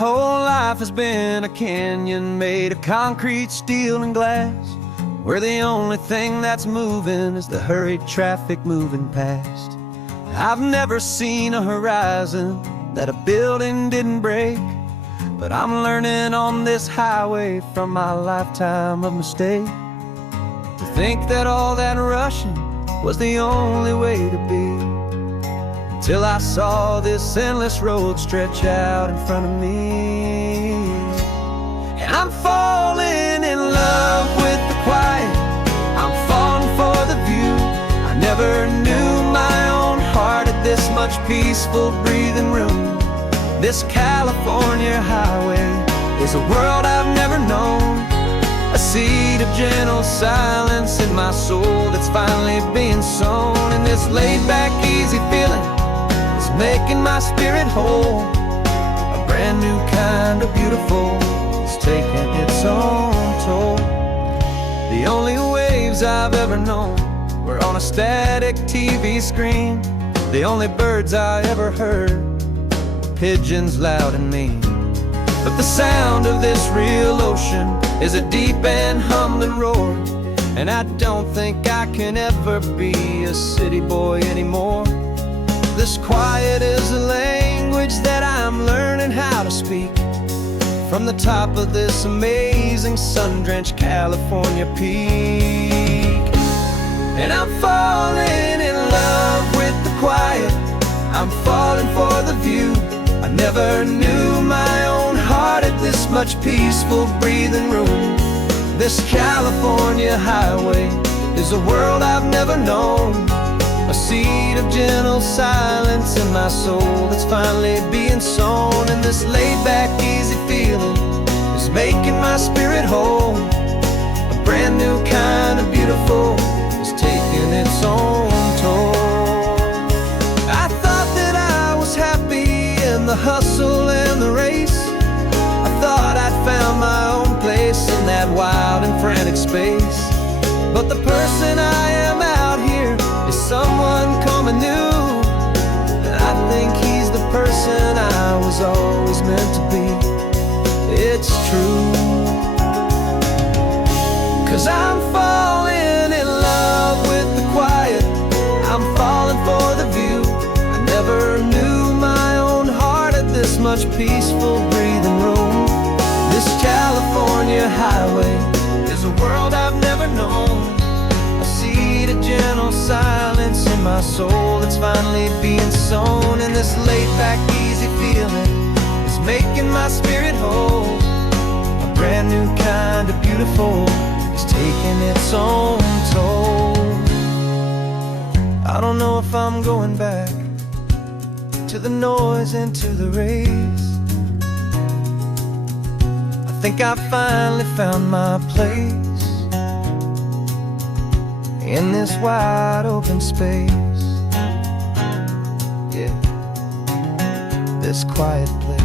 whole life has been a canyon made of concrete, steel, and glass, where the only thing that's moving is the hurried traffic moving past. I've never seen a horizon that a building didn't break, but I'm learning on this highway from my lifetime of mistake, to think that all that rushing was the only way to be, till I saw this endless road stretch out in front of me. And I'm falling in love with the quiet, I'm falling for the view. I never knew my own heart had this much peaceful breathing room. This California highway is a world I've never known, a seed of gentle silence in my soul that's finally being sown. And this laid-back, easy feeling is making my spirit whole. A brand new kind of beautiful is taking its own toll. The only waves I've ever known were on a static TV screen. The only birds I ever heard were pigeons loud and mean. But the sound of this real ocean is a deep and humbling roar, and I don't think I can ever be a city boy anymore. This quiet is a language that I'm learning how to speak, from the top of this amazing sun-drenched California peak. And I'm falling in love with the quiet, I'm falling for the view. I never knew my own heart had this much peaceful breathing room. This California highway is a world I've never known, a seed of gentle silence in my soul that's finally being sown. And this laid-back, easy feeling is making my spirit whole. A brand new kind of beautiful is taking its own toll. I thought that I was happy in the hustle and the race. I thought I'd found my own place in that wild and frantic space. But the person I am out here is someone coming new, and I think he's the person I was always meant to be. It's true, 'cause I'm falling in love with the quiet, I'm falling for the view. I never knew my own heart had this much peaceful breathing room. This California highway is a world I've never known, a seed of gentle silence in my soul that's finally being sown. And this laid-back, easy feeling is making my spirit whole. A brand new kind of beautiful is taking its own toll. I don't know if I'm going back to the noise and to the race. I think I finally found my place in this wide open space. Yeah, this quiet place.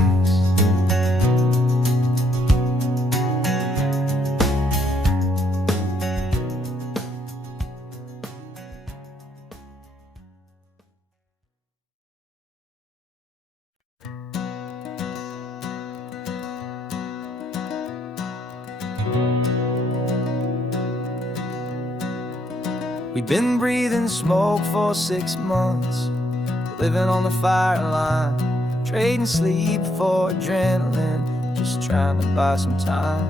We've been breathing smoke for 6 months, living on the fire line, trading sleep for adrenaline, just trying to buy some time.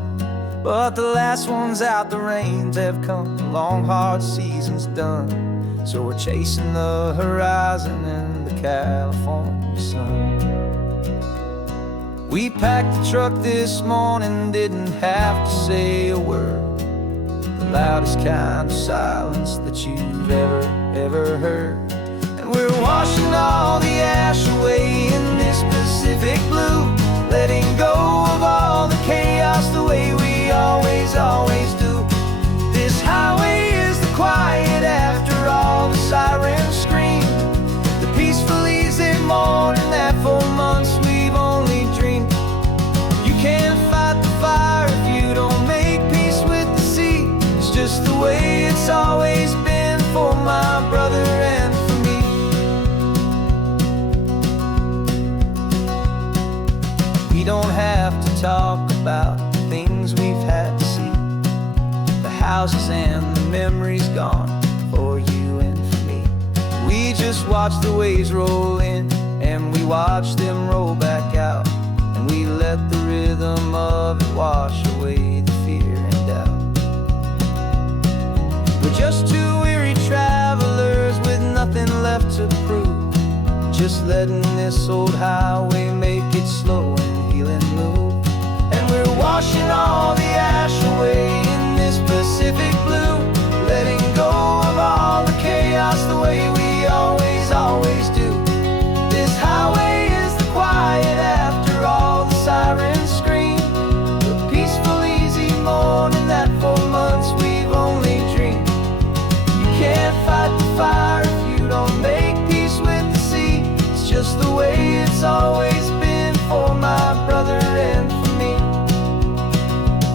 But the last one's out, the rains have come, the long hard season's done, so we're chasing the horizon in the California sun. We packed the truck this morning, didn't have to say a word, the loudest kind of silence that you've ever heard. And we're washing all the ash away in this Pacific blue, letting go of all the chaos the way we always do. This highway is the quiet after all the sirens scream, the peaceful easy morning that for months we've only dreamed. You can't fight the fire if you don't make peace with the sea. It's just the way it's always been for my brother and for me. We don't talk about the things we've had to see, the houses and the memories gone for you and for me. We just watch the waves roll in, and we watch them roll back out, and we let the rhythm of it wash away the fear and doubt. We're just two weary travelers with nothing left to prove, just letting this old highway make it slow and healing move. And we're washing all the ash away in this Pacific blue, letting go of all the chaos the way we always, always do. This highway is the quiet after all the sirens scream, the peaceful, easy morning that for months we've only dreamed. You can't fight the fire if you don't make peace with the sea. It's just the way it's always been for my brother and for me.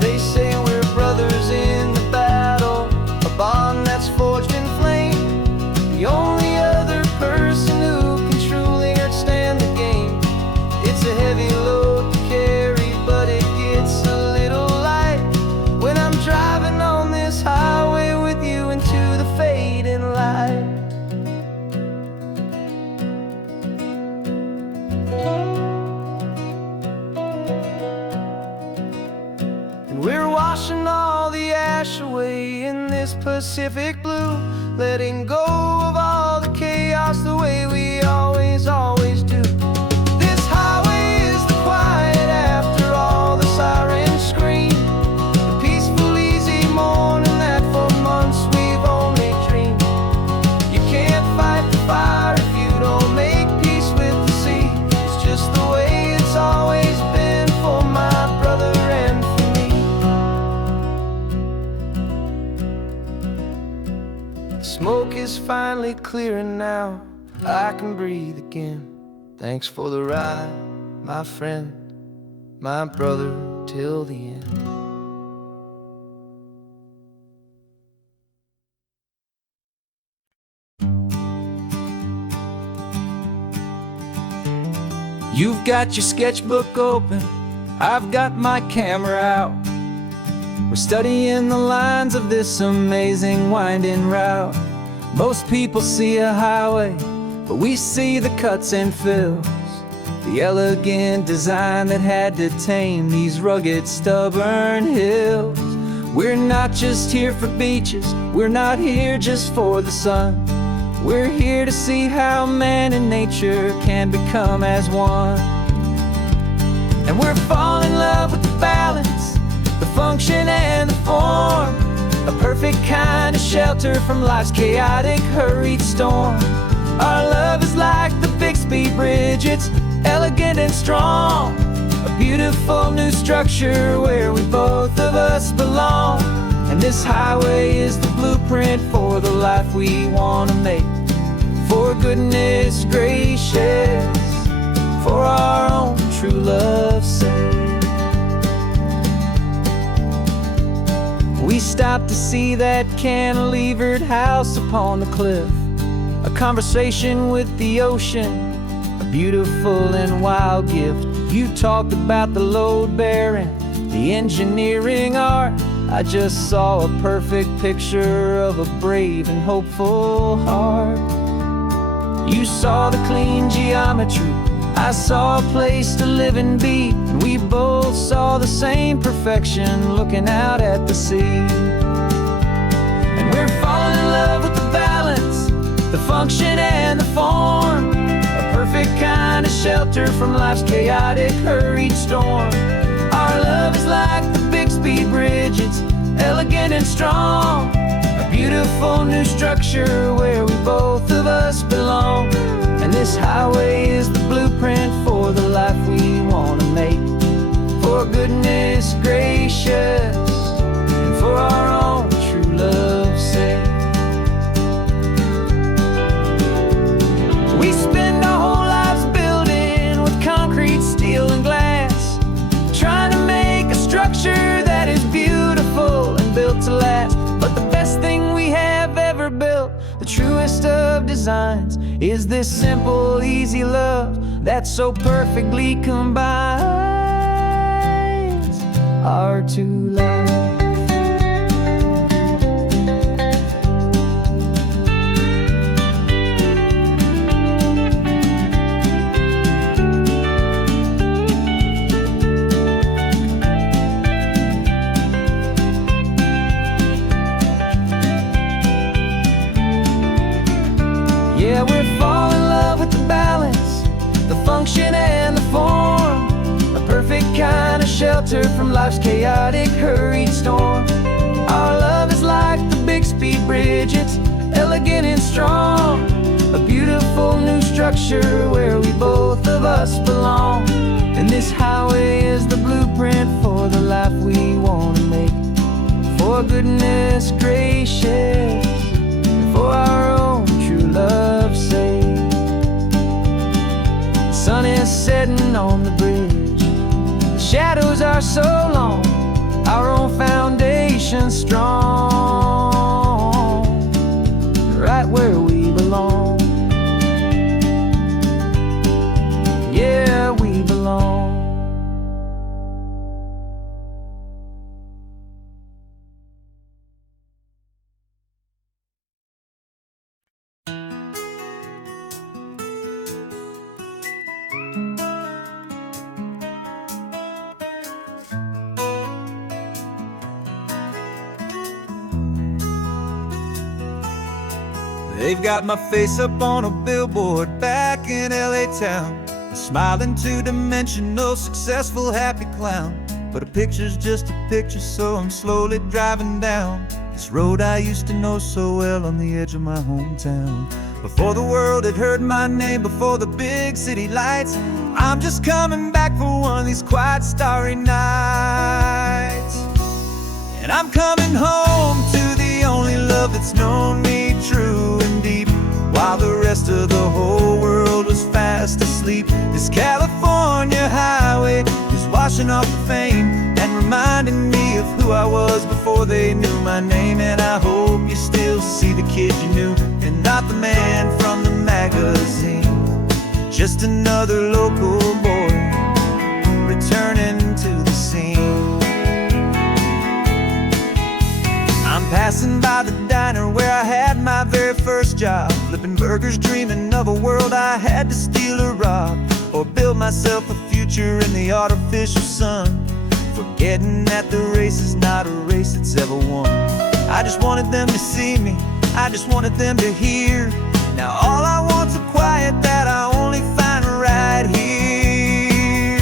They say we're brothers in the battle, a bond that's forged in flame. The only other person who can truly understand the game. It's a heavy load to carry, but it gets a little light when I'm driving on this highway with you into the fading light. And we're washing all the ash away in this Pacific blue, letting go of all the chaos the way we always, always do. This highway is the quiet after all the sirens scream, the peaceful, easy morning that for months we've only dreamed. You can't fight the fire if you don't make peace with the sea. It's just the way it's always been for my brother and for me. The smoke is finally clearing now, I can breathe again. Thanks for the ride, my friend, my brother, till the end. You've got your sketchbook open, I've got my camera out. We're studying the lines of this amazing winding route. Most people see a highway, but we see the cuts and fills, the elegant design that had to tame these rugged, stubborn hills. We're not just here for beaches, we're not here just for the sun. We're here to see how man and nature can become as one. And we're falling in love with the balance, the function and the form, a perfect kind of shelter from life's chaotic, hurried storm. Our love is like the Bixby Bridge, it's elegant and strong, a beautiful new structure where we both of us belong. And this highway is the blueprint for the life we want to make. For goodness gracious, for our own true love's sake. We stopped to see that cantilevered house upon the cliff, a conversation with the ocean, a beautiful and wild gift. You talked about the load bearing, the engineering art. I just saw a perfect picture of a brave and hopeful heart. You saw the clean geometry, I saw a place to live and be, and we both saw the same perfection looking out at the sea. And we're falling in love with the balance, the function and the form, a perfect kind of shelter from life's chaotic, hurried storm. Our love is like the Bixby Bridge, it's elegant and strong, a beautiful new structure where we both of us belong. And this highway is the blueprint for the life we want to make. For goodness gracious, and for our own true love's sake. We spend our whole lives building with concrete, steel and glass, trying to make a structure that is beautiful and built to last. But the best thing we have ever built, the truest of designs, is this simple, easy love that's so perfectly combined. are to laugh. Yeah, we're falling in love with the balance, the function and the form, a perfect kind of shelter from life's chaotic, hurried storm. Our love is like the Bixby Bridge, it's elegant and strong, a beautiful new structure where we both of us belong. And this highway is the blueprint for the life we want to make. For goodness gracious, for our own true love's sake. The sun is setting on the bridge, the shadows are so long, our own foundation strong, right where we belong. Yeah, we belong. They've got my face up on a billboard back in LA town, smiling two-dimensional, successful, happy clown. But a picture's just a picture, so I'm slowly driving down this road I used to know so well on the edge of my hometown. Before the world had heard my name, before the big city lights, I'm just coming back for one of these quiet, starry nights. And I'm coming home to the only love that's known me true and deep, while the rest of the whole world was fast asleep. This California highway is washing off the fame and reminding me of who I was before they knew my name. And I hope you still see the kid you knew, and not the man from the magazine. Just another local boy returning to the scene. I'm passing by the diner where I had my very first job, flipping burgers, dreaming of a world I had to steal or rob, or build myself a future in the artificial sun, forgetting that the race is not a race that's ever won. I just wanted them to see me, I just wanted them to hear. Now all I want's a quiet that I only find right here.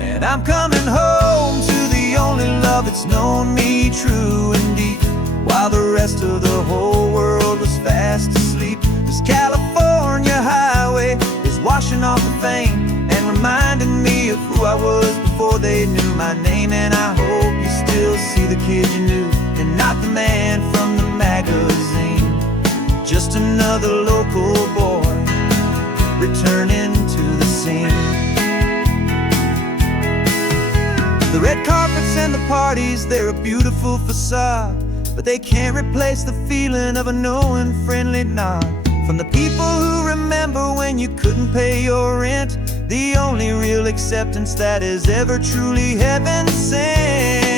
And I'm coming home to the only love that's known me true and deep, while the rest of the whole world was fast asleep. This California highway is washing off the fame and reminding me of who I was before they knew my name. And I hope you still see the kid you knew, and not the man from the magazine. Just another local boy returning to the scene. The red carpets and the parties, they're a beautiful facade, but they can't replace the feeling of a knowing, friendly nod from the people who remember when you couldn't pay your rent. The only real acceptance that is ever truly heaven sent.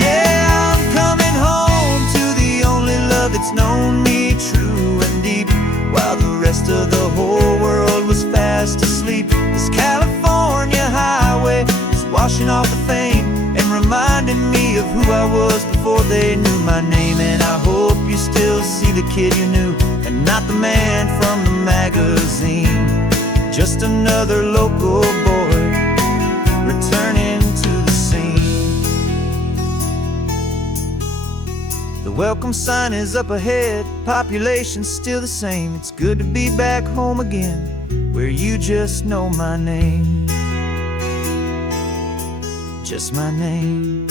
Yeah, I'm coming home to the only love that's known me true and deep, while the rest of the whole world was fast asleep. This California highway is washing off the fame and reminding me of who I was before they knew my name. And I hope you still see the kid you knew, and not the man from the magazine. Just another local boy returning to the scene. The welcome sign is up ahead, population's still the same. It's good to be back home again, where you just know my name. Just my name.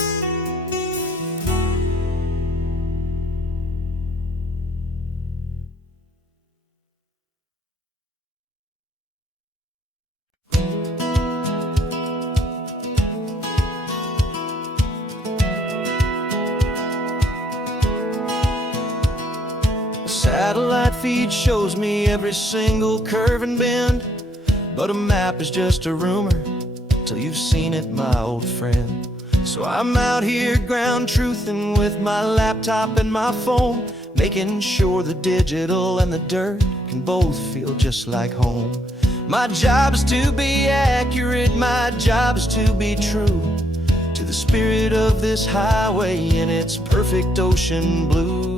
The satellite feed shows me every single curve and bend, but a map is just a rumor till you've seen it, my old friend. So I'm out here ground truthing with my laptop and my phone, making sure the digital and the dirt can both feel just like home. My job is to be accurate, my job is to be true to the spirit of this highway in its perfect ocean blue.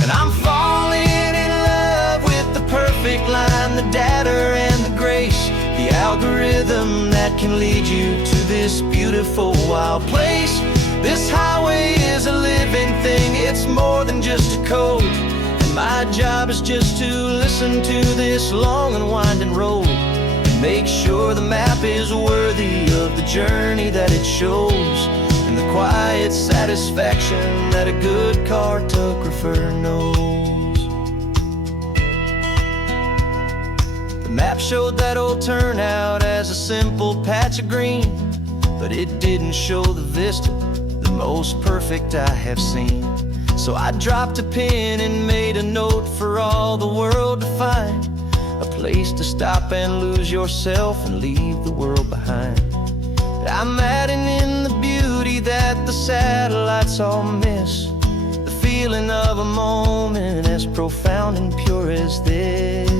And I'm falling in love with the perfect line, the data and the grace, the algorithm that can lead you to this beautiful wild place. This highway is a living thing, it's more than just a code. And my job is just to listen to this long and winding road and make sure the map is worthy of the journey that it shows, and the quiet satisfaction that a good cartographer knows. The map showed that old turnout as a simple patch of green, but it didn't show the vista, the most perfect I have seen. So I dropped a pin and made a note for all the world to find, a place to stop and lose yourself and leave the world behind. I'm adding in the beauty that the satellites all miss, the feeling of a moment as profound and pure as this.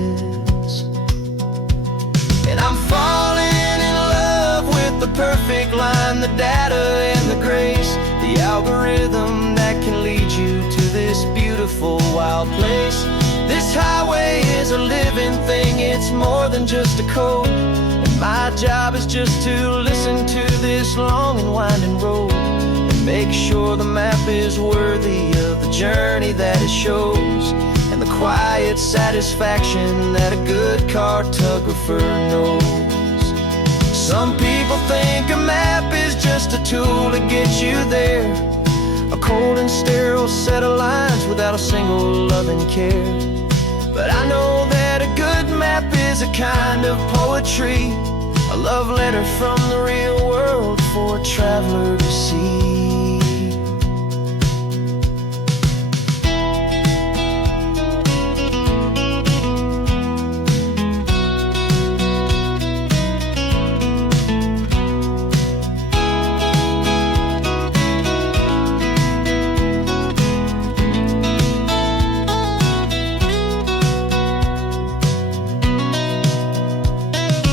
And I'm falling in love with the perfect line, the data and the grace, the algorithm that can lead you to this beautiful wild place. This highway is a living thing, it's more than just a code. And my job is just to listen to this long and winding road and make sure the map is worthy of the journey that it shows, and the quiet satisfaction that a good cartographer knows. Some people think a map is just a tool to get you there, a cold and sterile set of lines without a single loving care. But I know that a good map is a kind of poetry, a love letter from the real world for a traveler to see.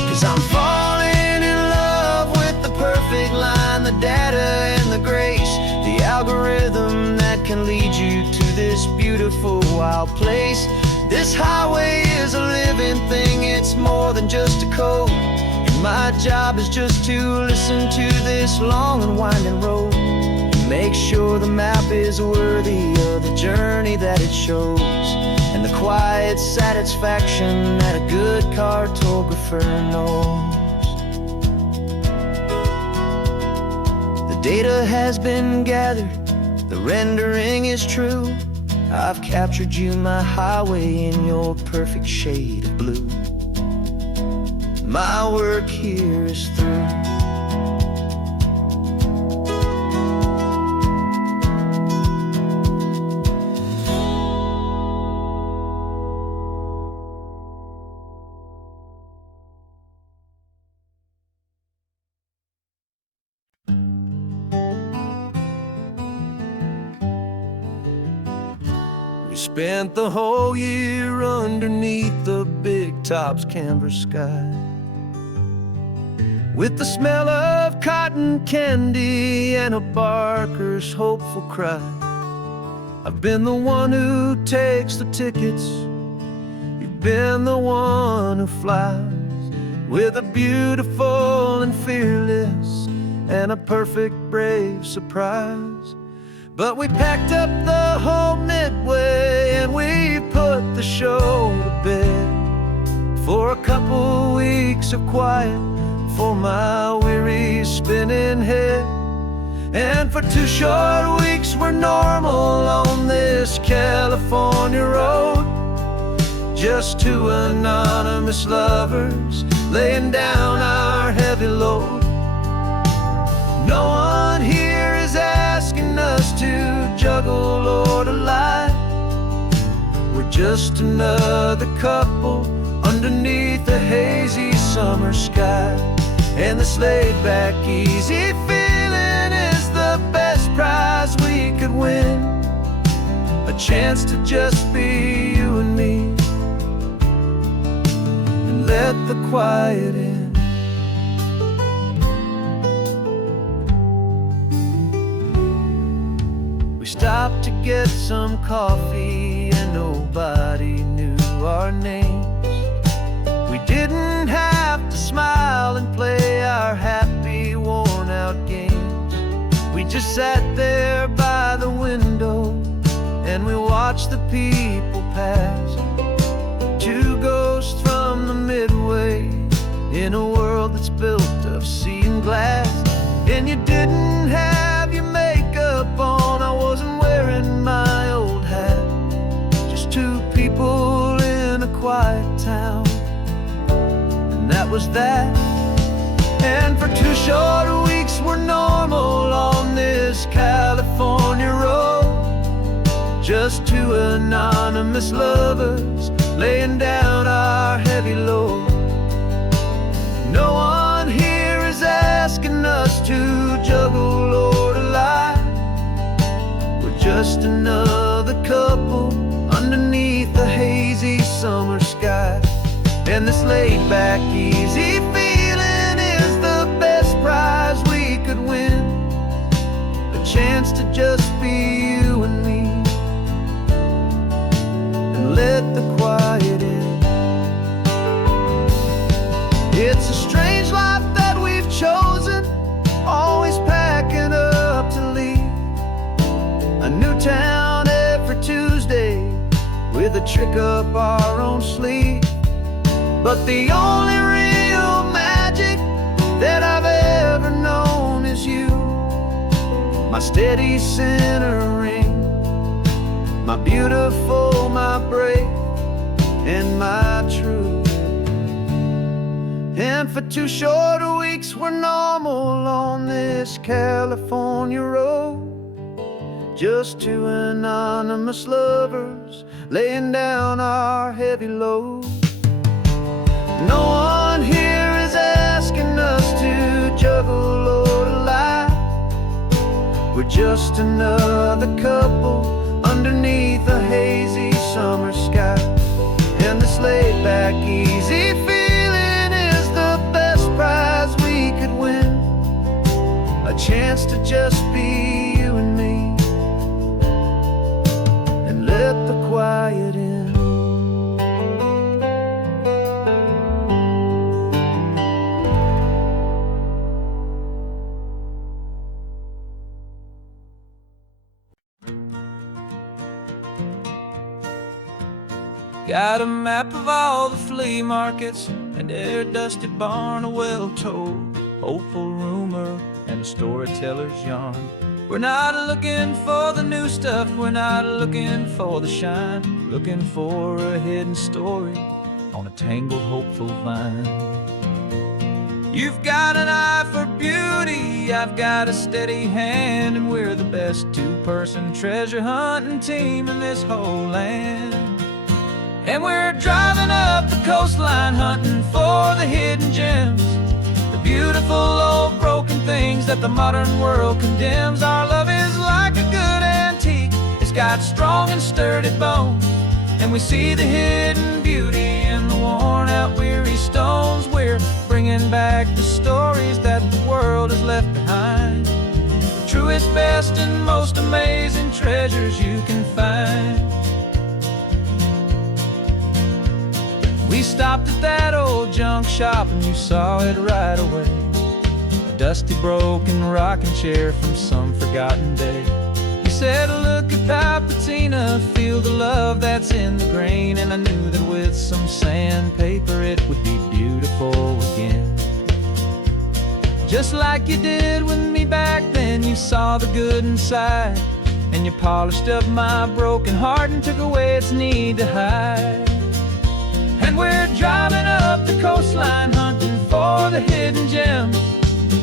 'Cause I'm falling in love with the perfect line, the data and the grace, the algorithm that can lead you to this beautiful wild place. This highway is a living thing, it's more than just a code. And my job is just to listen to this long and winding road and make sure the map is worthy of the journey that it shows, and the quiet satisfaction that a good cartographer knows. The data has been gathered, the rendering is true. I've captured you, my highway, in your perfect shade of blue. My work here is through. We spent the whole year underneath the big top's canvas sky, with the smell of cotton candy and a barker's hopeful cry. I've been the one who takes the tickets, you've been the one who flies, with a beautiful and fearless and a perfect brave surprise. But we packed up the whole midway and we put the show to bed for a couple weeks of quiet for my weary spinning head. And for 2 short weeks we're normal on this California road, just 2 anonymous lovers laying down our heavy load. No one here is asking us to juggle or to just another couple underneath a hazy summer sky. And this laid-back, easy feeling is the best prize we could win. A chance to just be you and me, and let the quiet in. We stopped to get some coffee and nobody knew our names. We didn't have to smile and play our happy, worn-out games. We just sat there by the window and we watched the people pass. Two ghosts from the Midway in a world that's built of sea and glass. And you didn't have your makeup on, I wasn't wearing my old hat. Just two people in a quiet town, and that was that. And for 2 short weeks we're normal on this California road. Just two anonymous lovers laying down our heavy load. No one here is asking us to juggle or to lie. We're just another couple underneath the hazy summer sky. And this laid-back, easy feeling is the best prize we could win. A chance to just be you and me, and let the quiet in. It's a strange life that we've chosen, always packing up to leave. A new town every Tuesday with a trick up our own sleeve. But the only real magic that I've ever known is you, my steady centering, my beautiful, my brave, and my true. And for 2 short weeks we're normal on this California road. Just two anonymous lovers laying down our heavy load. No one here is asking us to juggle or to lie. We're just another couple underneath a hazy summer sky. And this laid-back, easy feeling is the best prize we could win. A chance to just be you and me, and let the quiet in. Got a map of all the flea markets and their dusty barn, a well-told, hopeful rumor, and a storyteller's yarn. We're not looking for the new stuff, we're not looking for the shine, looking for a hidden story on a tangled, hopeful vine. You've got an eye for beauty, I've got a steady hand, and we're the best two-person treasure hunting team in this whole land. And we're driving up the coastline hunting for the hidden gems, the beautiful old broken things that the modern world condemns. Our love is like a good antique, it's got strong and sturdy bones, and we see the hidden beauty in the worn out weary stones. We're bringing back the stories that the world has left behind, the truest, best, and most amazing treasures you can find. We stopped at that old junk shop and you saw it right away, a dusty, broken rocking chair from some forgotten day. You said, look at that patina, feel the love that's in the grain, and I knew that with some sandpaper it would be beautiful again. Just like you did with me back then, you saw the good inside, and you polished up my broken heart and took away its need to hide. And we're driving up the coastline hunting for the hidden gems,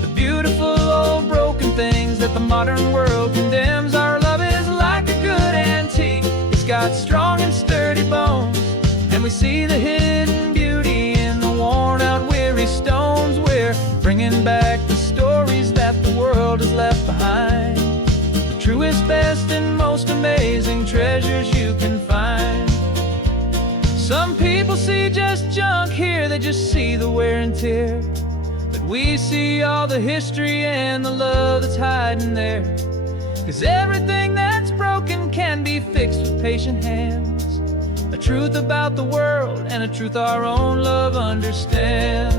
the beautiful old broken things that the modern world condemns. Our love is like a good antique, it's got strong and sturdy bones, best and most amazing treasures you can find. Some people see just junk here, they just see the wear and tear. But we see all the history and the love that's hiding there. 'Cause everything that's broken can be fixed with patient hands. A truth about the world and a truth our own love understands.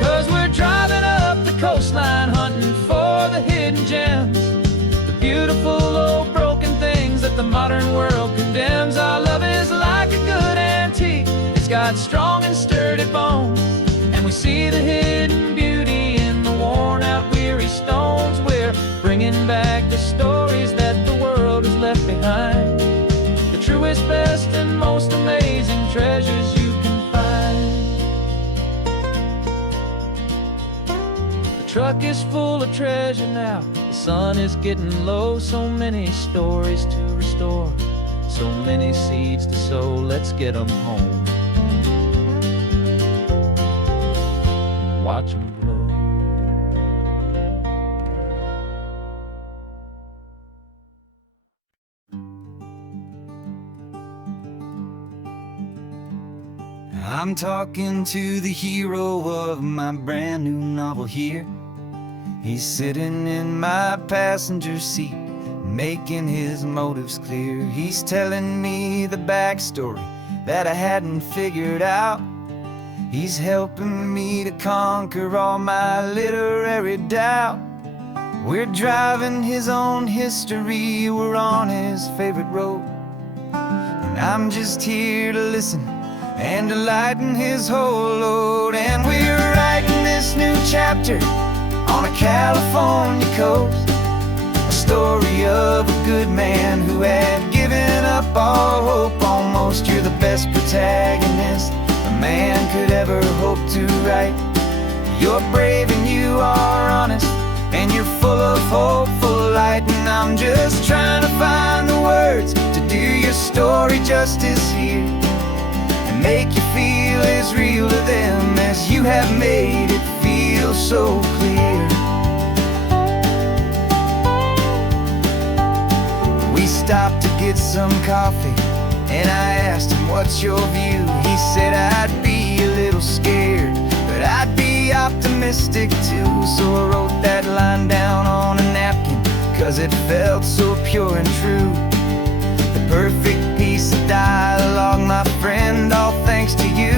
'Cause we're driving up the coastline, hunting for the hidden gems, the beautiful old broken things that the modern world condemns. Our love is like a good antique, it's got strong and sturdy bones, and we see the hidden beauty in the worn out weary stones. We're bringing back the stories that the world has left behind, the truest, best, and most amazing treasures you can find. The truck is full of treasure now, the sun is getting low. So many stories to restore, so many seeds to sow. Let's get them home, watch them blow. I'm talking to the hero of my brand new novel here. He's sitting in my passenger seat, making his motives clear. He's telling me the backstory that I hadn't figured out. He's helping me to conquer all my literary doubt. We're driving his own history, we're on his favorite road, and I'm just here to listen and to lighten his whole load. And we're writing this new chapter on a California coast, a story of a good man who had given up all hope almost. You're the best protagonist a man could ever hope to write. You're brave and you are honest, and you're full of hopeful light. And I'm just trying to find the words to do your story justice here, and make you feel as real to them as you have made it feel so clear. We stopped to get some coffee, and I asked him, what's your view? He said, I'd be a little scared, but I'd be optimistic too. So I wrote that line down on a napkin, 'cause it felt so pure and true. The perfect piece of dialogue, my friend, all thanks to you.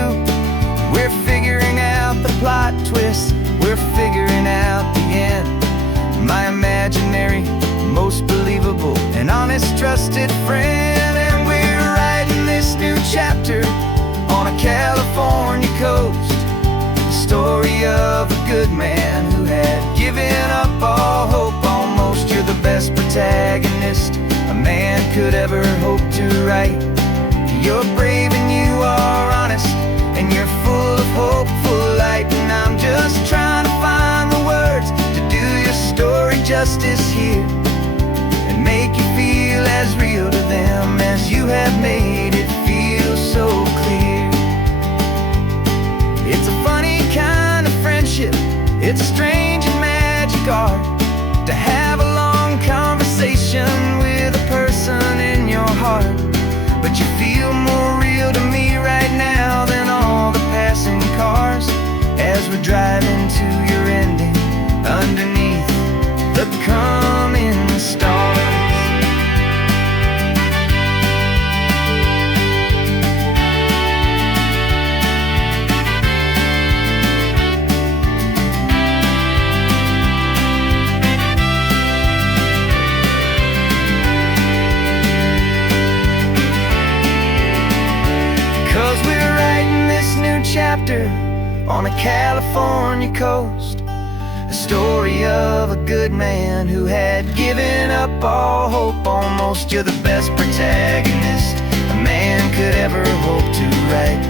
We're figuring out the plot twist, we're figuring out the end. My imaginary, most believable and honest trusted friend. And we're writing this new chapter on a California coast, the story of a good man who had given up all hope almost. You're the best protagonist a man could ever hope to write. You're brave and you are honest, and you're full of hopeful light. And I'm just trying to find the words to do your story justice here, and make you feel as real to them as you have made it feel so clear. It's a funny kind of friendship, it's a strange and magic art to have a long conversation with a person in your heart. But you feel more real to me right now than all the passing cars, as we're driving to your ending underneath the coming stars. 'Cause we're writing this new chapter on a California coast, a story of a good man who had given up all hope almost. You're the best protagonist a man could ever hope to write.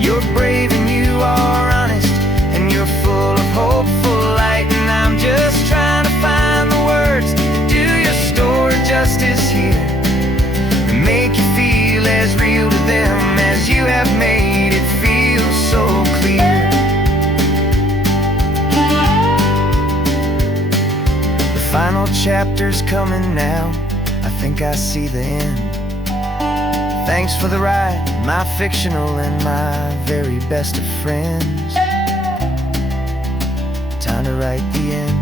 You're brave and you are honest, and you're full of hope. final chapter's coming now, I think I see the end. Thanks for the ride, my fictional and my very best of friends. Time to write the end.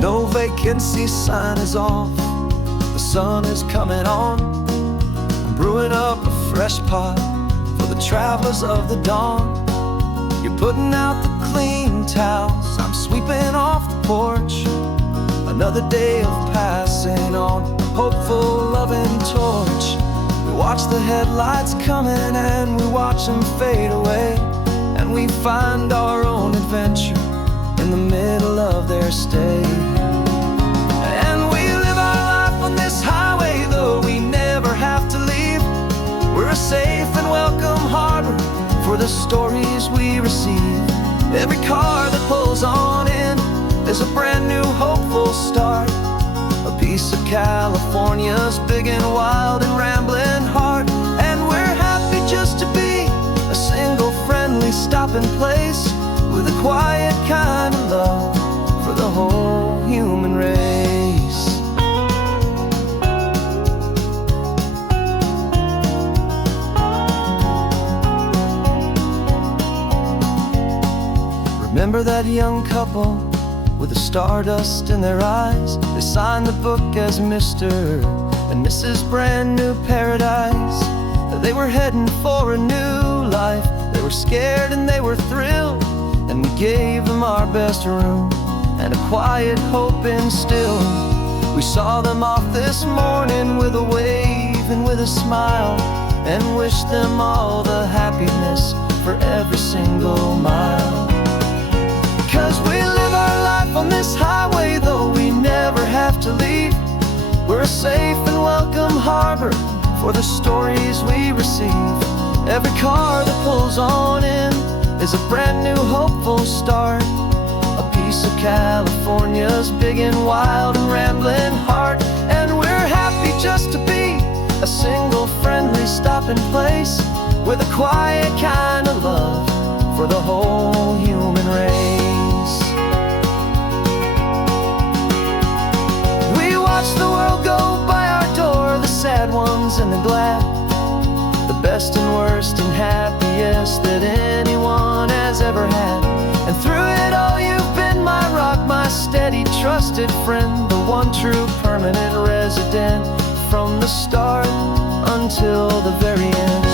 No vacancy sign is off, the sun is coming on. I'm brewing up a fresh pot for the travelers of the dawn. You're putting out the clean towels, I'm sweeping off the porch. Another day of passing on, a hopeful, loving torch. We watch the headlights coming and we watch them fade away, and we find our own adventure in the middle of their stay. And we live our life on this highway, though we never have to leave. We're a safe and welcome harbor for the stories we receive. Every car that pulls on in is a brand new hopeful start, a piece of California's big and wild and rambling heart. And we're happy just to be a single friendly stopping place, with a quiet kind of love for the whole human race. Remember that young couple with the stardust in their eyes? They signed the book as Mr. and Mrs. Brand New Paradise. They were heading for a new life. They were scared and they were thrilled, and we gave them our best room and a quiet hope instilled. We saw them off this morning with a wave and with a smile, and wished them all the happiness for every single mile. 'Cause we live our life on this highway, though we never have to leave. We're a safe and welcome harbor for the stories we receive. Every car that pulls on in is a brand new hopeful start, a piece of California's big and wild and rambling heart. And we're happy just to be a single friendly stopping place, with a quiet kind of love for the whole human race. We watch the world go by our door, the sad ones and the glad, the best and worst and happiest that anyone has ever had. And through it all you've been my rock, my steady trusted friend, the one true permanent resident, from the start until the very end.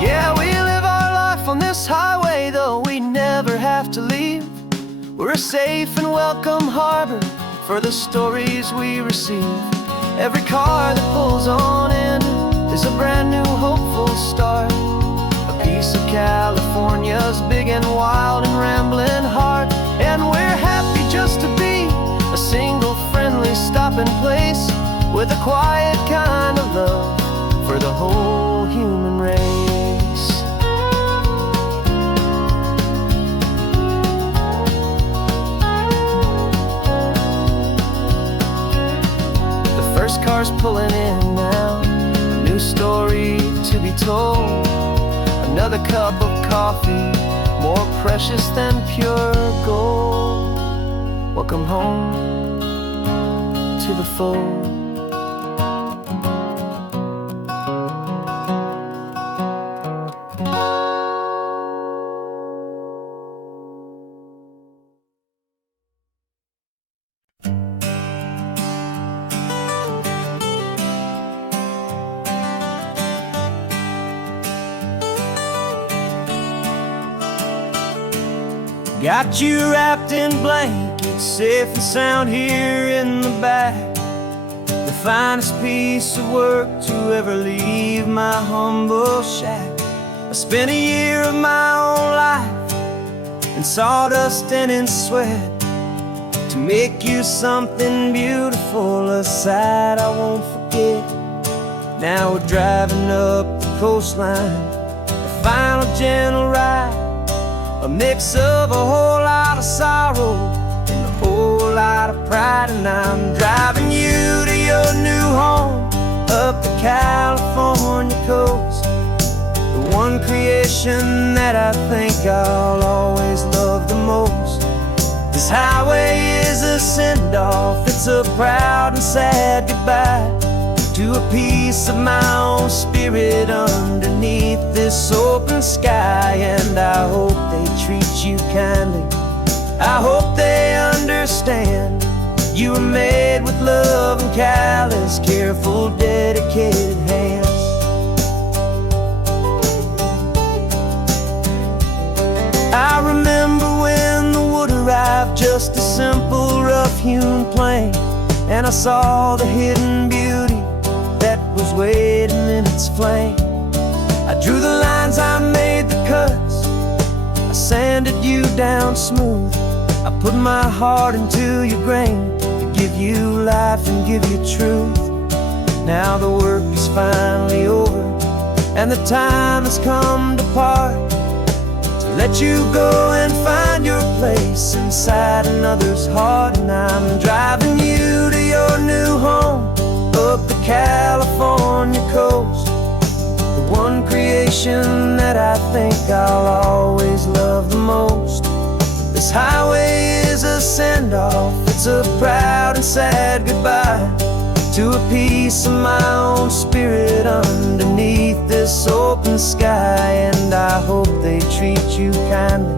Yeah, we live our life on this highway, though we never have to leave. We're a safe and welcome harbor for the stories we receive. Every car that pulls on in is a brand new hopeful start, a piece of California's big and wild and rambling heart. And we're happy just to be a single friendly stopping place, with a quiet kind of love for the whole human race. First car's pulling in now, a new story to be told. Another cup of coffee, more precious than pure gold. Welcome home to the fold. Got you wrapped in blankets, safe and sound here in the back. The finest piece of work to ever leave my humble shack. I spent a year of my own life in sawdust and in sweat, to make you something beautiful, a sight I won't forget. Now we're driving up the coastline, a final gentle ride, a mix of a whole lot of sorrow and a whole lot of pride. And I'm driving you to your new home up the California coast, the one creation that I think I'll always love the most. This highway is a send-off, it's a proud and sad goodbye to a piece of my own spirit underneath this open sky. And I hope they treat you kindly, I hope they understand you were made with love and callous, careful, dedicated hands. I remember when the wood arrived, just a simple rough-hewn plank, and I saw the hidden beauty that was waiting in its flame. I drew the lines, I made the cuts, I sanded you down smooth. I put my heart into your grain to give you life and give you truth. Now the work is finally over, and the time has come to part, to let you go and find your place inside another's heart. And I'm driving you to your new home up the California coast, the one creation that I think I'll always love the most. This highway is a send-off, it's a proud and sad goodbye to a piece of my own spirit underneath this open sky. And I hope they treat you kindly,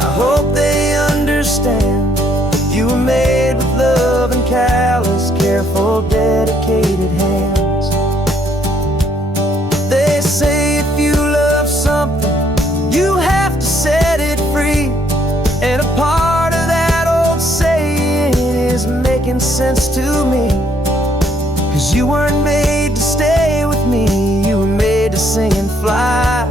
I hope they understand you were made with love and callous, careful, dedicated hands. They say if you love something, you have to set it free. And a part of that old saying is making sense to me, 'cause you weren't made to stay with me, you were made to sing and fly,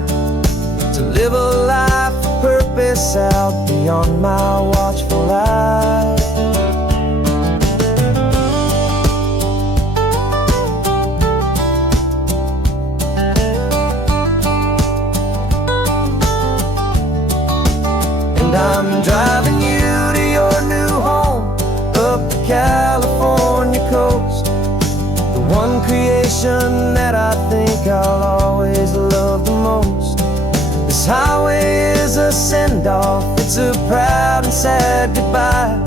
to live a life of purpose out beyond my watchful eye. And I'm driving you to your new home up the California coast, the one creation that I think I'll always love the most. This highway is a send-off, it's a proud and sad goodbye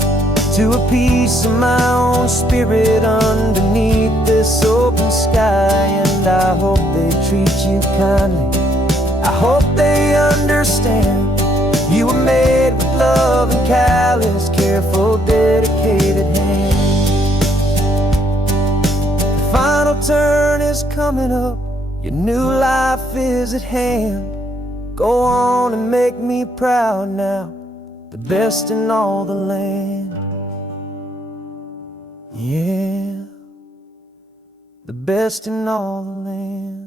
to a piece of my own spirit underneath this open sky. And I hope they treat you kindly, I hope they understand you were made with love and callous, careful, dedicated hands. The final turn is coming up, your new life is at hand. Go on and make me proud now, the best in all the land. Yeah, the best in all the land.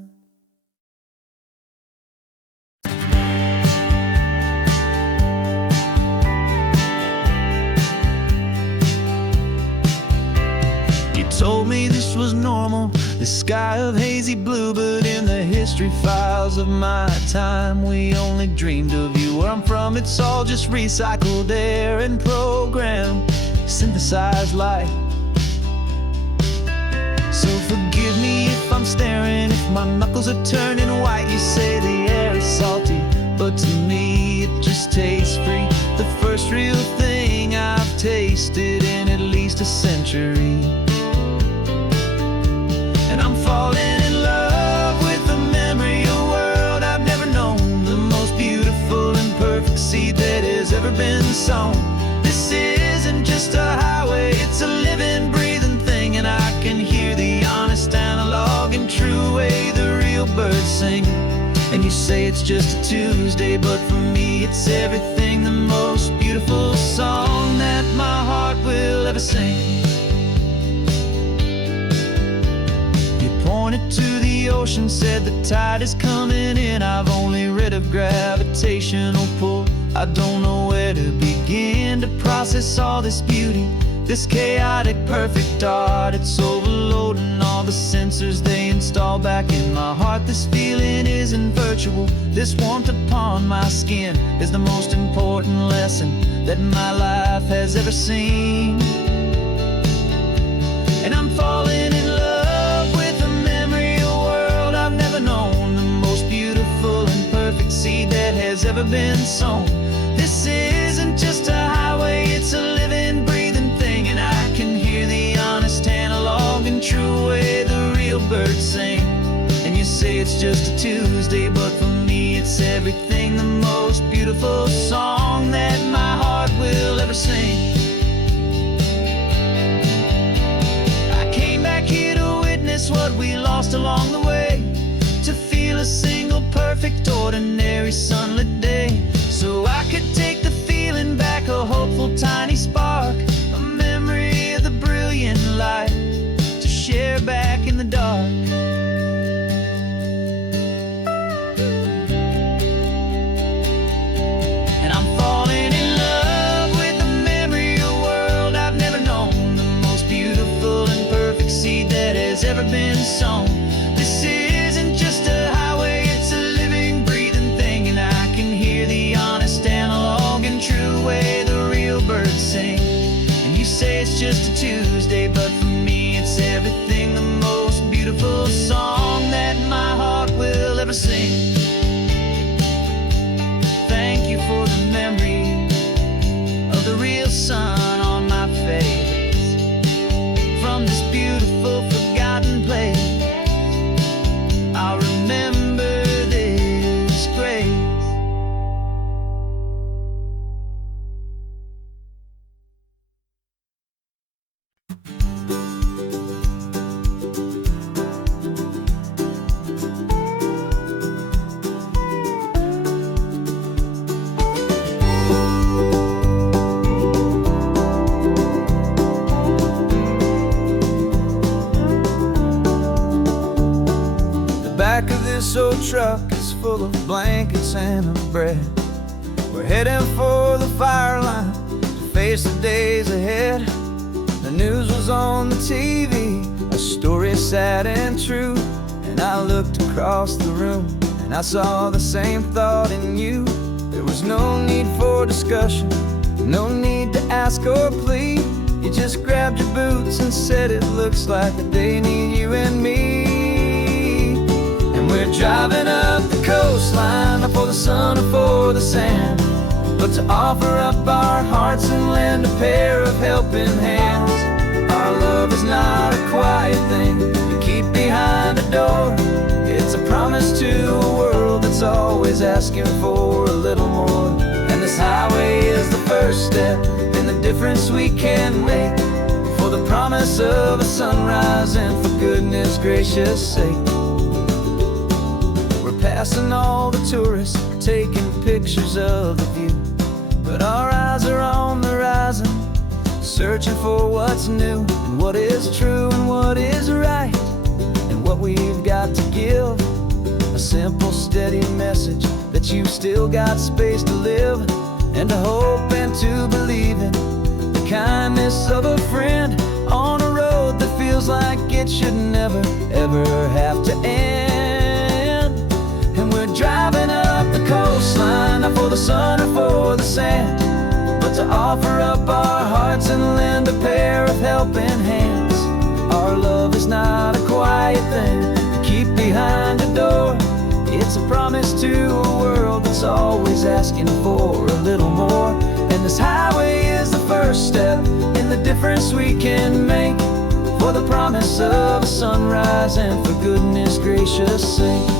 Told me this was normal, this sky of hazy blue, but in the history files of my time, we only dreamed of you. Where I'm from, it's all just recycled air and programmed, synthesized light. So forgive me if I'm staring, if my knuckles are turning white. You say the air is salty, but to me it just tastes free. The first real thing I've tasted in at least a century. And I'm falling in love with the memory of a world I've never known, the most beautiful and perfect seed that has ever been sown. This isn't just a highway, it's a living, breathing thing, and I can hear the honest analog and true way the real birds sing. And you say it's just a Tuesday, but for me it's everything, the most beautiful song that my heart will ever sing. Pointed to the ocean, said the tide is coming in. I've only read of gravitational pull, I don't know where begin to process all this beauty, this chaotic, perfect art. It's overloading all the sensors they install back in my heart. This feeling isn't virtual. This warmth upon my skin is the most important lesson that my life has ever seen. And I'm falling in love with the memory of a world I've never known, the most beautiful and perfect seed that has ever been sown. This isn't just a highway, it's a living, breathing thing, and I can hear the honest analog and true way the real birds sing. And you say it's just a Tuesday, but for me it's everything, the most beautiful song that my heart will ever sing. I came back here to witness what we lost along the way, to feel a single perfect ordinary sunlit day, so I could take the feeling back, a hopeful tiny spark, a memory of the brilliant light to share back in the dark. And I'm falling in love with the memory of a world I've never known, the most beautiful and perfect seed that has ever been sown. This isn't just a highway, it's a living, breathing thing, and I can hear the honest analog and true way the real birds sing. And you say it's just a Tuesday, but for me it's everything, the most beautiful song that my heart will ever sing. Thank you for the memory of the real sun on my face, from this beautiful forgotten place. I'll remember this grace. Back of this old truck is full of blankets and a bread. We're heading for the fire line to face the days ahead. The news was on the TV, a story sad and true, and I looked across the room and I saw the same thought in you. There was no need for discussion, no need to ask or plead. You just grabbed your boots and said it looks like a day need you and me. We're driving up the coastline, not for the sun or for the sand, but to offer up our hearts and lend a pair of helping hands. Our love is not a quiet thing you keep behind a door. It's a promise to a world that's always asking for a little more. And this highway is the first step in the difference we can make, for the promise of a sunrise and for goodness gracious sake. Passing all the tourists, taking pictures of the view, but our eyes are on the horizon, searching for what's new, and what is true and what is right, and what we've got to give. A simple, steady message that you've still got space to live, and to hope and to believe in the kindness of a friend on a road that feels like it should never, ever have to end. We're driving up the coastline, not for the sun or for the sand, but to offer up our hearts and lend a pair of helping hands. Our love is not a quiet thing to keep behind a door. It's a promise to a world that's always asking for a little more. And this highway is the first step in the difference we can make, for the promise of a sunrise and for goodness gracious sake.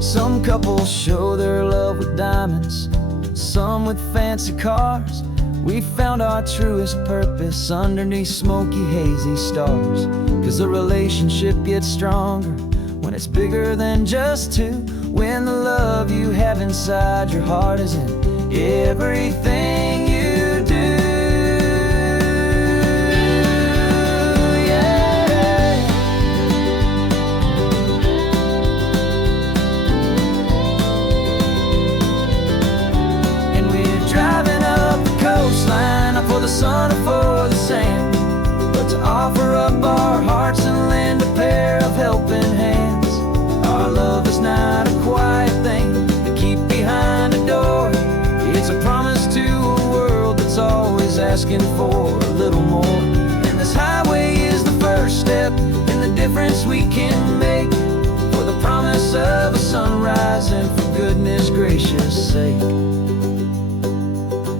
Some couples show their love with diamonds, some with fancy cars. We found our truest purpose underneath smoky, hazy stars. 'Cause a relationship gets stronger when it's bigger than just two, when the love you have inside your heart is in everything you do. Driving up the asking for a little more. And this highway is the first step in the difference we can make, for the promise of a sunrise and for goodness gracious sake.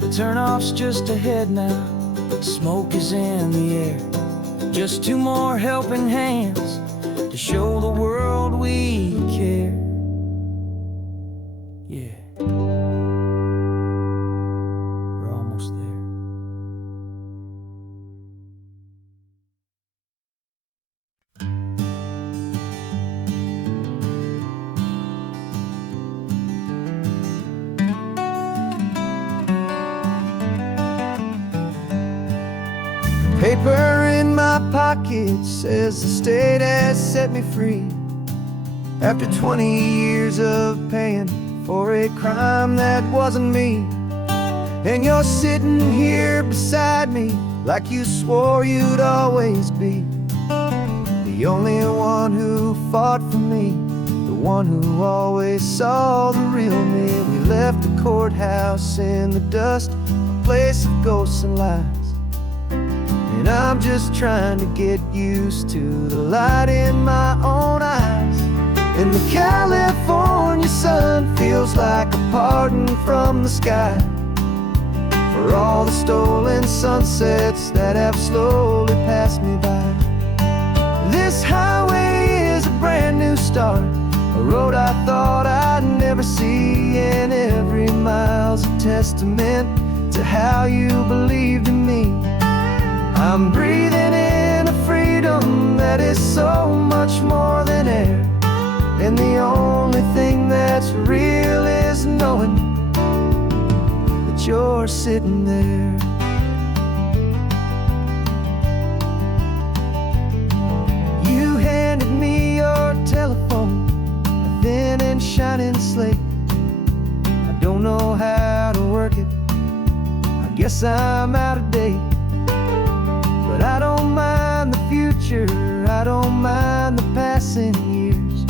The turnoff's just ahead now, smoke is in the air. Just two more helping hands to show the world we care. Yeah, we're almost there. Paper in my pocket says the state has set me free, after 20 years of paying for a crime that wasn't me. And you're sitting here beside me like you swore you'd always be, the only one who fought for me, the one who always saw the real me. We left the courthouse in the dust, a place of ghosts and lies. And I'm just trying to get used to the light in my own eyes. And the California sun feels like a pardon from the sky, for all the stolen sunsets that have slowly passed me by. This highway is a brand new start, a road I thought I'd never see, and every mile's a testament to how you believed in me. I'm breathing in a freedom that is so much more than air, and the only thing that's real is knowing that you're sitting there. You handed me your telephone, a thin and shining slate. I don't know how to work it, I guess I'm out of date. But I don't mind the future, I don't mind the passing years,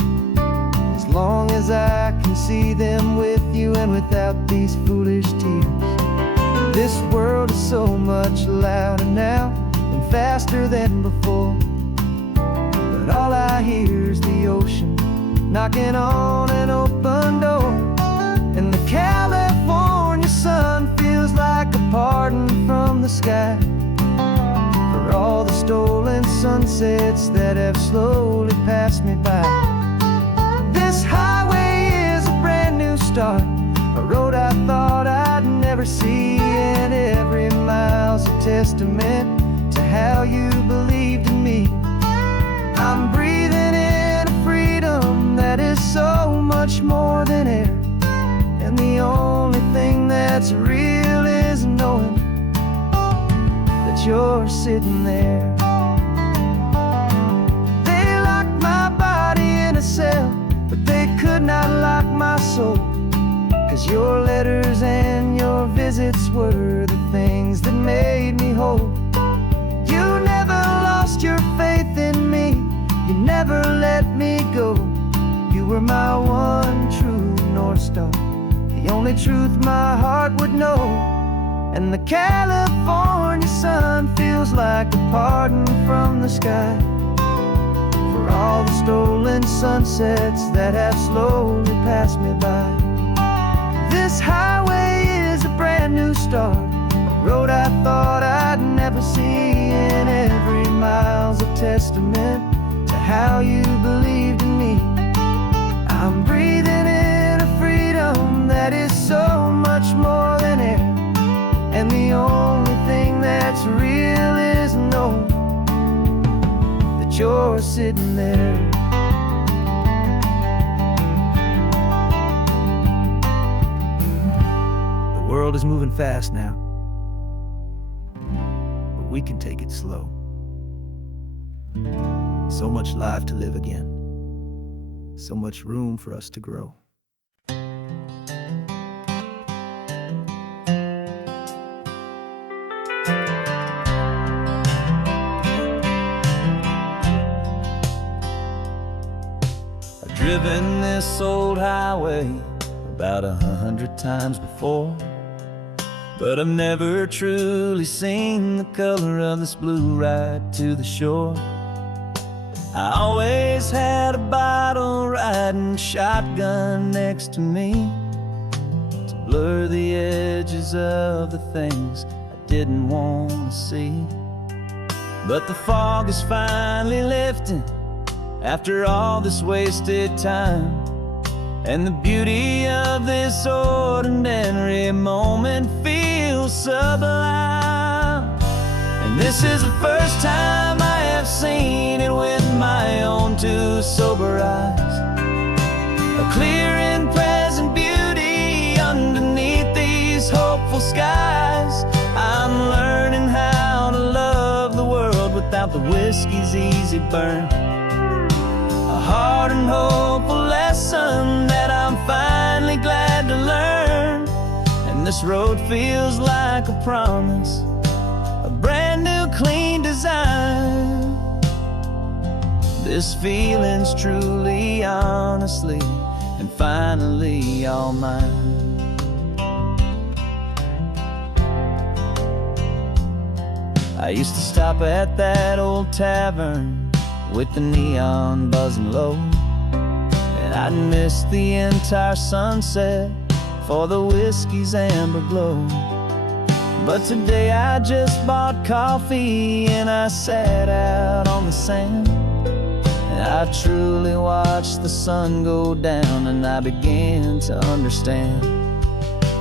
as long as I can see them with you and without these foolish tears. This world is so much louder now and faster than before, but all I hear is the ocean knocking on an open door. And the California sun feels like a pardon from the sky, for all the stolen sunsets that have slowly passed me by. This highway is a brand new start, a road I thought I'd never see, and every mile's a testament to how you believed in me. I'm breathing in a freedom that is so much more than air, and the only thing that's real is knowing that you're sitting there. They locked my body in a cell, but they could not lock my soul, 'cause your letters and your visits were the things that made me whole. You never lost your faith in me, you never let me go. You were my one true North Star, the only truth my heart would know. And the California sun feels like a pardon from the sky, for all the stolen sunsets that have slowly passed me by. This highway is a brand new start, a road I thought I'd never see, and every mile's a testament to how you believed in me. I'm breathing in a freedom that is so much more than air, and the only thing that's real is knowing that you're sitting there. The world is moving fast now, but we can take it slow. So much life to live again, so much room for us to grow. I've driven this old highway about 100 times before, But I've never truly seen the color of this blue ride to the shore. I always had a bottle riding shotgun next to me to blur the edges of the things I didn't want to see. But the fog is finally lifting after all this wasted time, and the beauty of this ordinary moment feels sublime. And this is the first time I have seen it with my own two sober eyes. A clear and present beauty underneath these hopeful skies. I'm learning how to love the world without the whiskey's easy burn. A hard and hopeful lesson that I'm finally glad to learn. And this road feels like a promise, a brand new clean design. This feeling's truly, honestly, and finally all mine. I used to stop at that old tavern with the neon buzzing low, and I'd miss the entire sunset for the whiskey's amber glow. But today I just bought coffee and I sat out on the sand, and I truly watched the sun go down, and I began to understand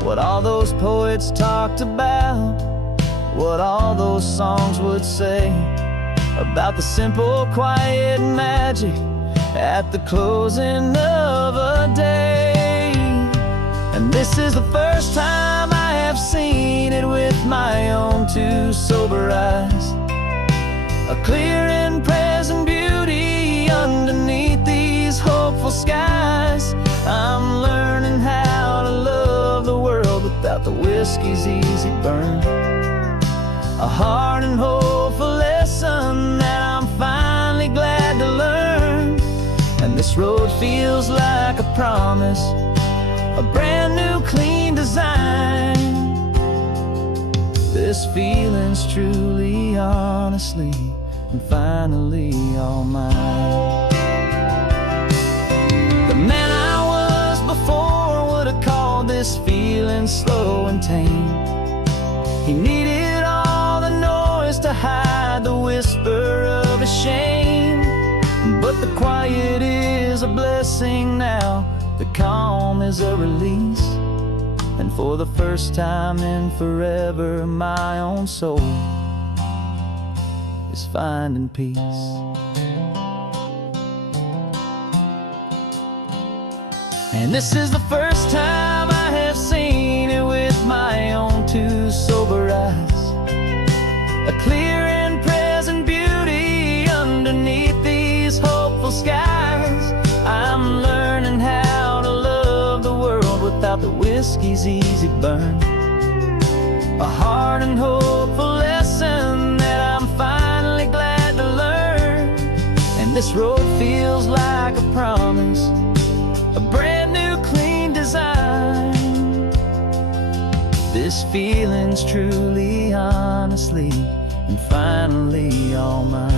what all those poets talked about, what all those songs would say about the simple, quiet magic at the closing of a day. And this is the first time I have seen it with my own two sober eyes. A clear and present beauty underneath these hopeful skies. I'm learning how to love the world without the whiskey's easy burn. A hard and hopeful lesson that I'm finally glad to learn. And this road feels like a promise, a brand new clean design. This feeling's truly, honestly, and finally all mine. The man I was before would have called this feeling slow and tame. He needed all the noise to hide the whisper of his shame. But the quiet is a blessing now, the calm is a release. And for the first time in forever, my own soul is finding peace. And this is the first time I have seen it with my own two sober eyes. A clear and present beauty underneath these hopeful skies. I'm learning how to love the world without the whiskey's easy burn. A hard and hopeful lesson that I'm finally glad to learn. And this road feels like a promise, a brand new clean design. This feeling's truly, honestly, and finally all mine.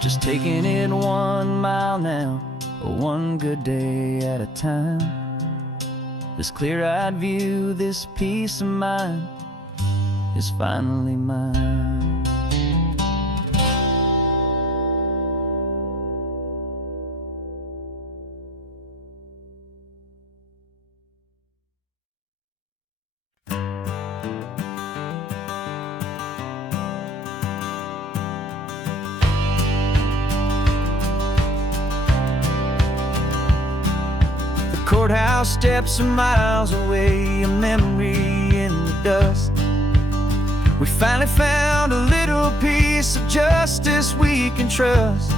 Just taking it 1 mile now, one good day at a time. This clear-eyed view, this peace of mind is finally mine. Courthouse steps are miles away, a memory in the dust. We finally found a little piece of justice we can trust.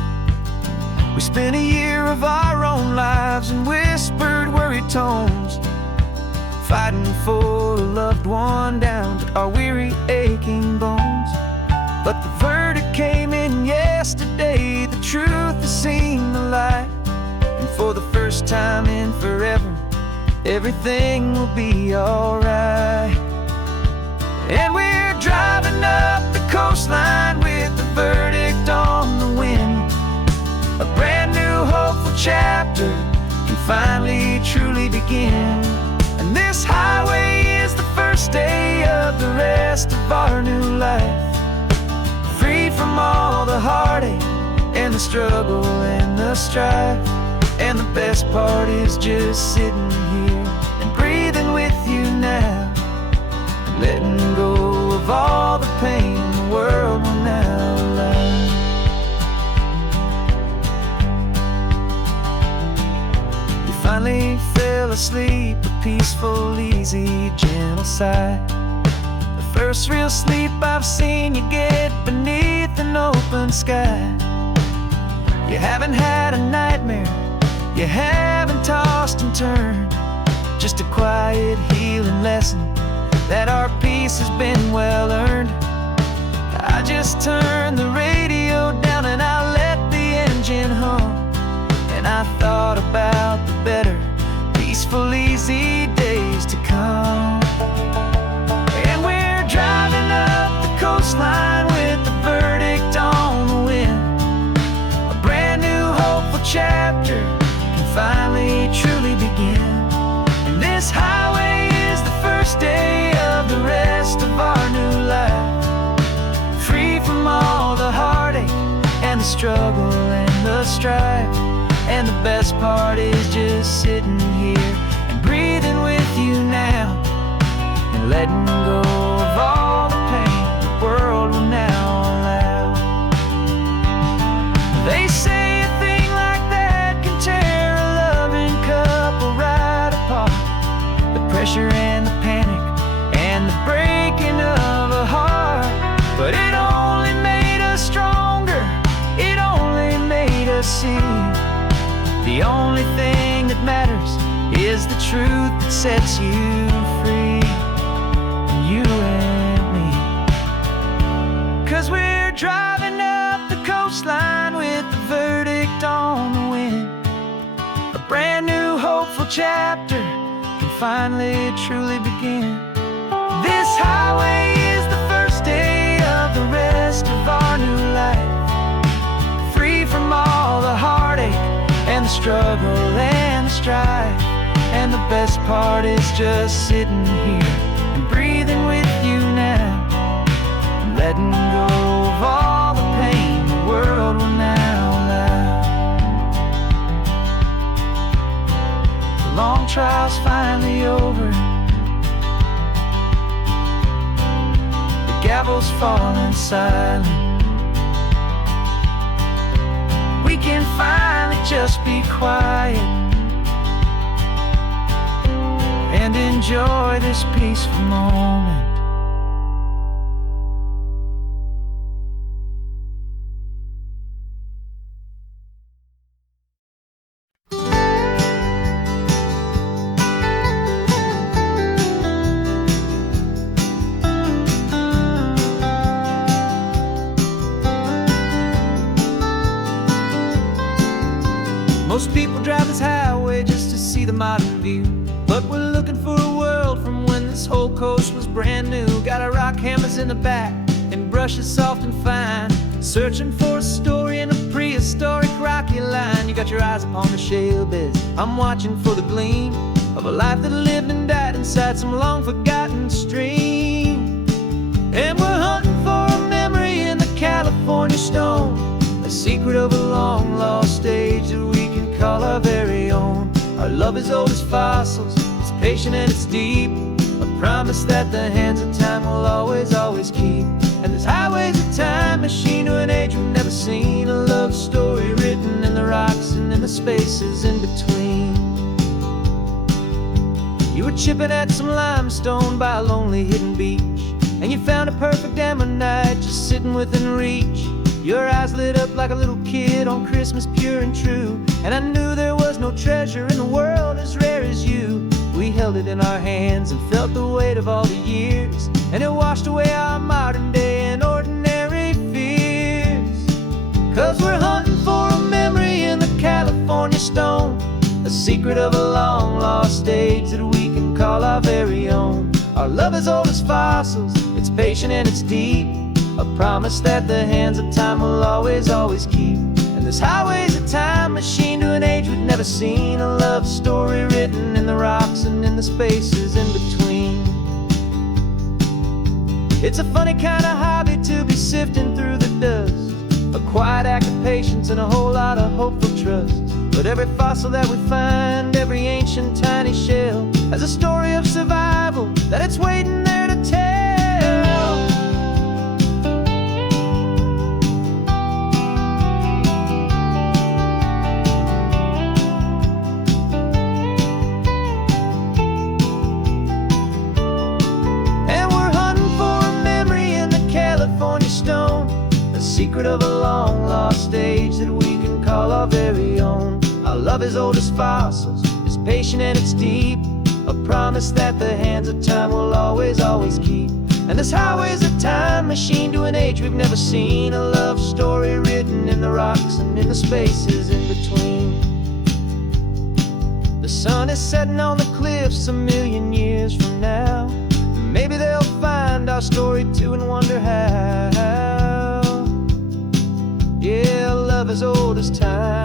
We spent a year of our own lives in whispered, worried tones, fighting for a loved one down to our weary, aching bones. But the verdict came in yesterday, the truth has seen the light. And for the first time in forever, everything will be alright. And we're driving up the coastline with the verdict on the wind. A brand new hopeful chapter can finally truly begin. And this highway is the first day of the rest of our new life, freed from all the heartache and the struggle and the strife. And the best part is just sitting here and breathing with you now, letting go of all the pain the world will now allow. You finally fell asleep, a peaceful, easy, gentle sigh. The first real sleep I've seen you get beneath an open sky. You haven't had a nightmare, you haven't tossed and turned, just a quiet healing lesson that our peace has been well earned. I just turned the radio down and I let the engine hum, and I thought about the better, peaceful, easy days to come. And we're driving up the coastline with the verdict on the wind. A brand new hopeful chapter can finally truly begin. And this highway is the first day of the rest of our new life, free from all the heartache and the struggle and the strife. And the best part is just sitting here and breathing with you now, and letting go of all the pain the world will now allow. They say a thing like that can tear a loving couple right apart. The pressure and the panic and the breaking of a heart, but it only made us stronger, it only made us see the only thing that matters is the truth that sets you free, you and me. 'Cause we're driving up the coastline with the verdict on the wind. A brand new hopeful chapter can finally truly begin. This highway is the first day of the rest of our new life, free from all the heartache and the struggle and the strife. And the best part is just sitting here and breathing with you now, and letting go of all the pain the world will now allow. The long trial's finally over, the gavel's falling silent. We can finally just be quiet and enjoy this peaceful moment. Most people drive this highway just to see the modern view, but we're looking for a world from when this whole coast was brand new. Got our rock hammers in the back and brushes soft and fine, searching for a story in a prehistoric rocky line. You got your eyes upon the shale beds, I'm watching for the gleam of a life that lived and died inside some long forgotten stream. And we're hunting for a memory in the California stone, a secret of a long lost age that we can call our very own. Our love is old as fossils, it's patient and it's deep, a promise that the hands of time will always, always keep. And this highway's a time machine to an age we've never seen, a love story written in the rocks and in the spaces in between. You were chipping at some limestone by a lonely hidden beach, and you found a perfect ammonite just sitting within reach. Your eyes lit up like a little kid on Christmas, pure and true, and I knew there was no treasure in the world as rare as you. We held it in our hands and felt the weight of all the years, and it washed away our modern day and ordinary fears. 'Cause we're hunting for a memory in the California stone, secret of a long lost age that we can call our very own. Our love is old as fossils, it's patient and it's deep, a promise that the hands of time will always, always keep. And this highway's a time machine to an age we've never seen, a love story written in the rocks and in the spaces in between. It's a funny kind of hobby to be sifting through the dust, a quiet act of patience and a whole lot of hopeful trust. But every fossil that we find, every ancient tiny shell, has a story of survival that it's waiting there to tell. And we're hunting for a memory in the California stone, a secret of a long lost age that we can call our very own. Our love is old as fossils, it's patient and it's deep, a promise that the hands of time will always, always keep. And this highway's a time machine to an age we've never seen, a love story written in the rocks and in the spaces in between. The sun is setting on the cliffs a million years from now. Maybe they'll find our story too and wonder how. Yeah, love is old as time.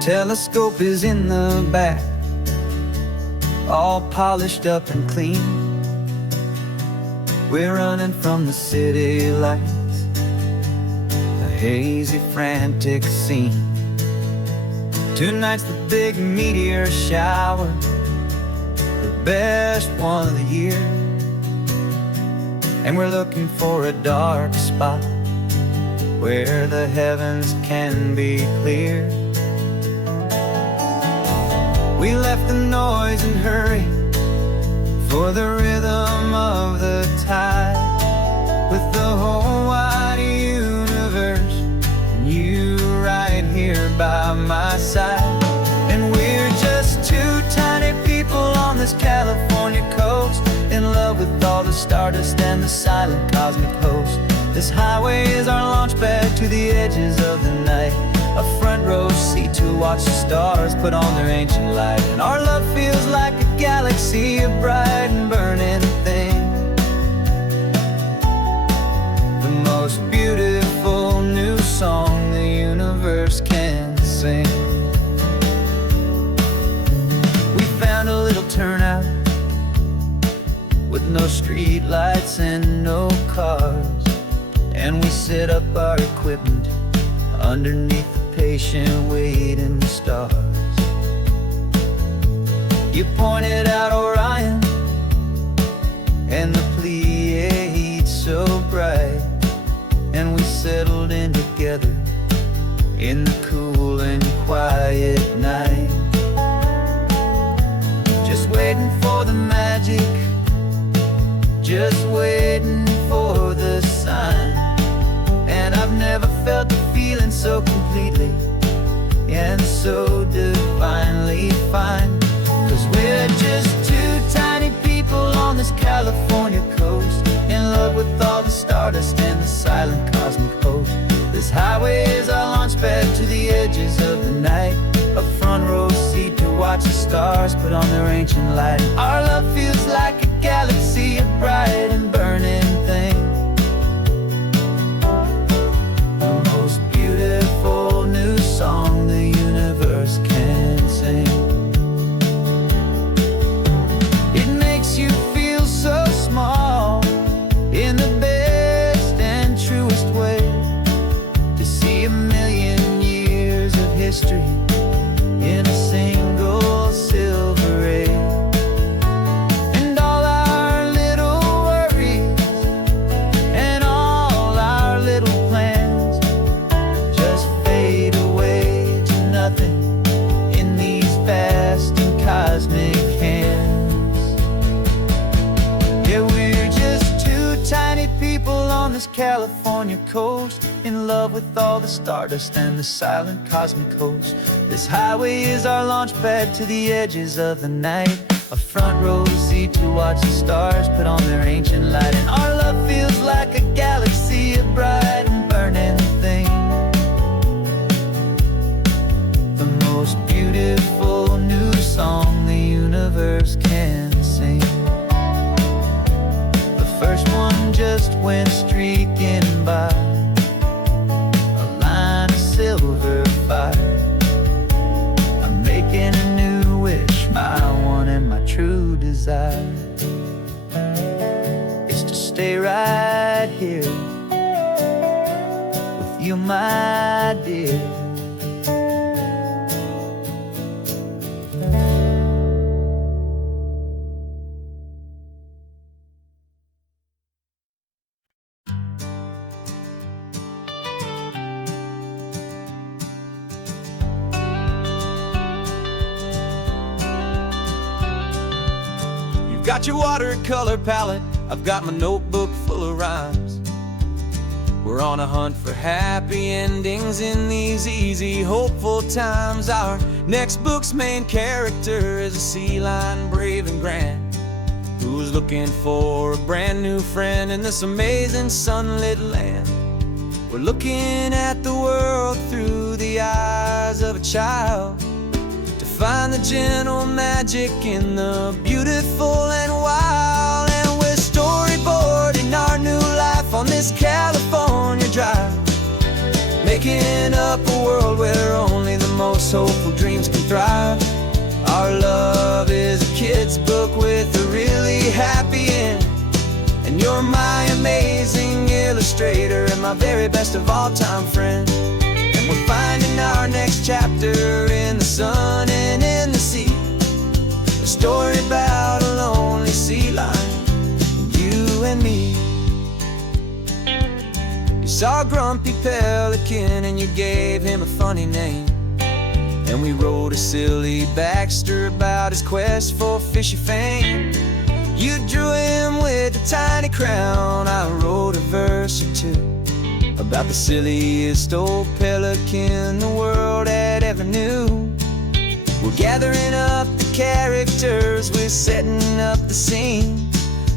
Telescope is in the back, all polished up and clean. We're running from the city lights, a hazy, frantic scene. Tonight's the big meteor shower, the best one of the year. And we're looking for a dark spot where the heavens can be clear. We left the noise and hurry for the rhythm of the tide, with the whole wide universe and you right here by my side. And we're just two tiny people on this California coast, in love with all the stardust and the silent cosmic host. This highway is our launch pad to the edges of the night, a front row seat to watch the stars put on their ancient light. And our love feels like a galaxy, a bright and burning thing, the most beautiful new song the universe can sing. We found a little turnout with no street lights and no cars, and we set up our equipment underneath the patient waiting stars. You pointed out Orion and the Pleiades so bright, and we settled in together in the cool and quiet night, just waiting for the magic, just waiting for the sign. And I've never felt the feeling so completely and so divinely fine, 'cause we're just two tiny people on this California coast, in love with all the stardust and the silent cosmic host. This highway is our launch pad to the edges of the night, a front row seat to watch the stars put on their ancient light. Our love feels like a galaxy, a bright and burning thing, the most beautiful new song the universe can sing. It makes you feel so small in the best and truest way, to see a million years of history in a single silver ray. And all Arizona's California coast, in love with all the stardust and the silent cosmic host. This highway is our launch pad to the edges of the night, a front row seat to watch the stars put on their ancient light. And our love feels like a galaxy of bright and burning things, the most beautiful new song the universe can sing. The first one just went streaking by, a line of silver fire. I'm making a new wish, my one and my true desire is to stay right here with you, my dear. Got your watercolor palette, I've got my notebook full of rhymes. We're on a hunt for happy endings in these easy, hopeful times. Our next book's main character is a sea lion, brave and grand, who's looking for a brand new friend in this amazing sunlit land. We're looking at the world through the eyes of a child, find the gentle magic in the beautiful and wild. And we're storyboarding our new life on this California drive, making up a world where only the most hopeful dreams can thrive. Our love is a kid's book with a really happy end, and you're my amazing illustrator and my very best of all time friend. And we're finding our next chapter in the sun and in the sea, a story about a lonely sea lion, you and me. You saw a grumpy pelican and you gave him a funny name, and we wrote a silly Baxter about his quest for fishy fame. You drew him with a tiny crown, I wrote a verse or two about the silliest old pelican the world had ever knew. We're gathering up the characters, we're setting up the scene,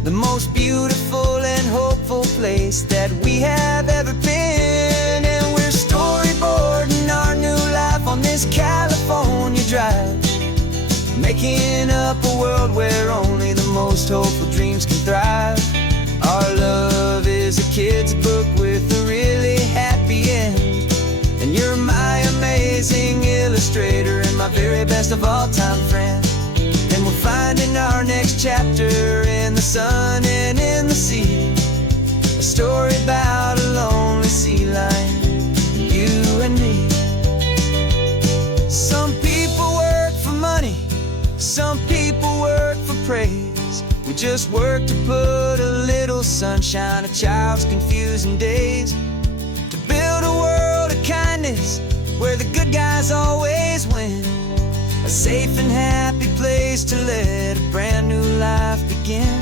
the most beautiful and hopeful place that we have ever been. And we're storyboarding our new life on this California drive, making up a world where only the most hopeful dreams can thrive. Our love is a kid's book with a really happy end, and you're my amazing illustrator and my very best of all time friend. And we're finding our next chapter in the sun and in the sea, a story about a lonely sea lion, you and me. Some people work for money, some people work for praise. We just work to put a little sunshine in a child's confusing days, to build a world of kindness where the good guys always win, a safe and happy place to let a brand new life begin.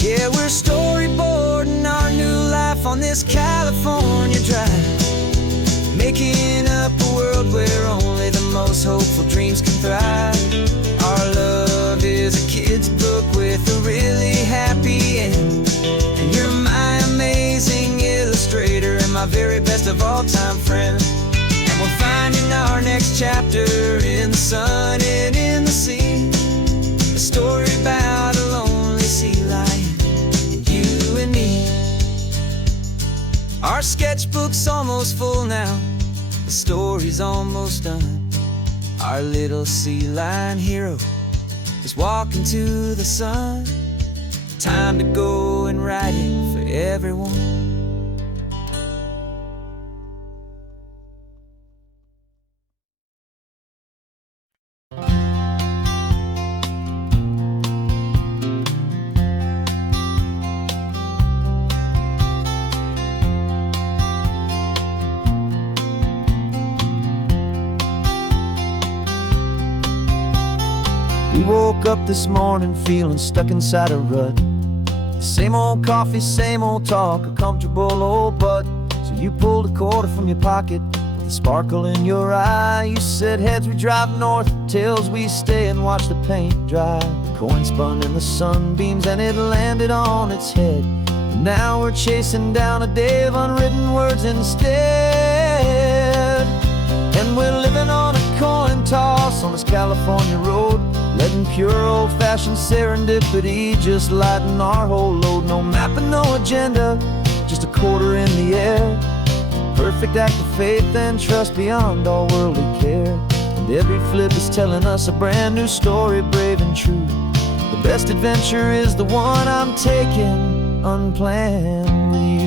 Yeah, we're storyboarding our new life on this California drive, making up a world where only the most hopeful dreams can thrive. Our love is a kid's book with a really happy end, and you're my amazing illustrator and my very best of all time friend. And we're finding our next chapter in the sun and in the sea, a story about a lonely sea lion, you and me. Our sketchbook's almost full now, the story's almost done. Our little sea lion hero is walking to the sun. Time to go and write it for everyone. We woke up this morning feeling stuck inside a rut. Same old coffee, same old talk, a comfortable old butt. So you pulled a quarter from your pocket with a sparkle in your eye. You said heads we drive north, tails we stay and watch the paint dry. The coin spun in the sunbeams and it landed on its head. And now we're chasing down a day of unwritten words instead. And we're living on a coin toss on this California road, letting pure old-fashioned serendipity just lighten our whole load. No map and no agenda, just a quarter in the air. Perfect act of faith and trust beyond all worldly care. And every flip is telling us a brand new story, brave and true. The best adventure is the one I'm taking unplanned with you.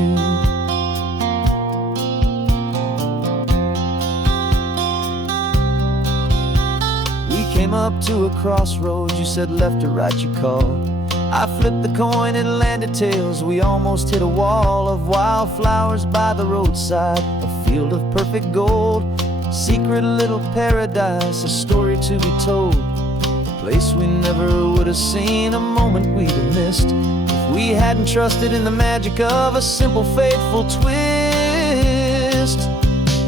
Came up to a crossroads, you said left or right you called. I flipped the coin, it landed tails. We almost hit a wall of wildflowers by the roadside, a field of perfect gold, secret little paradise, a story to be told. A place we never would have seen, a moment we'd have missed if we hadn't trusted in the magic of a simple faithful twist.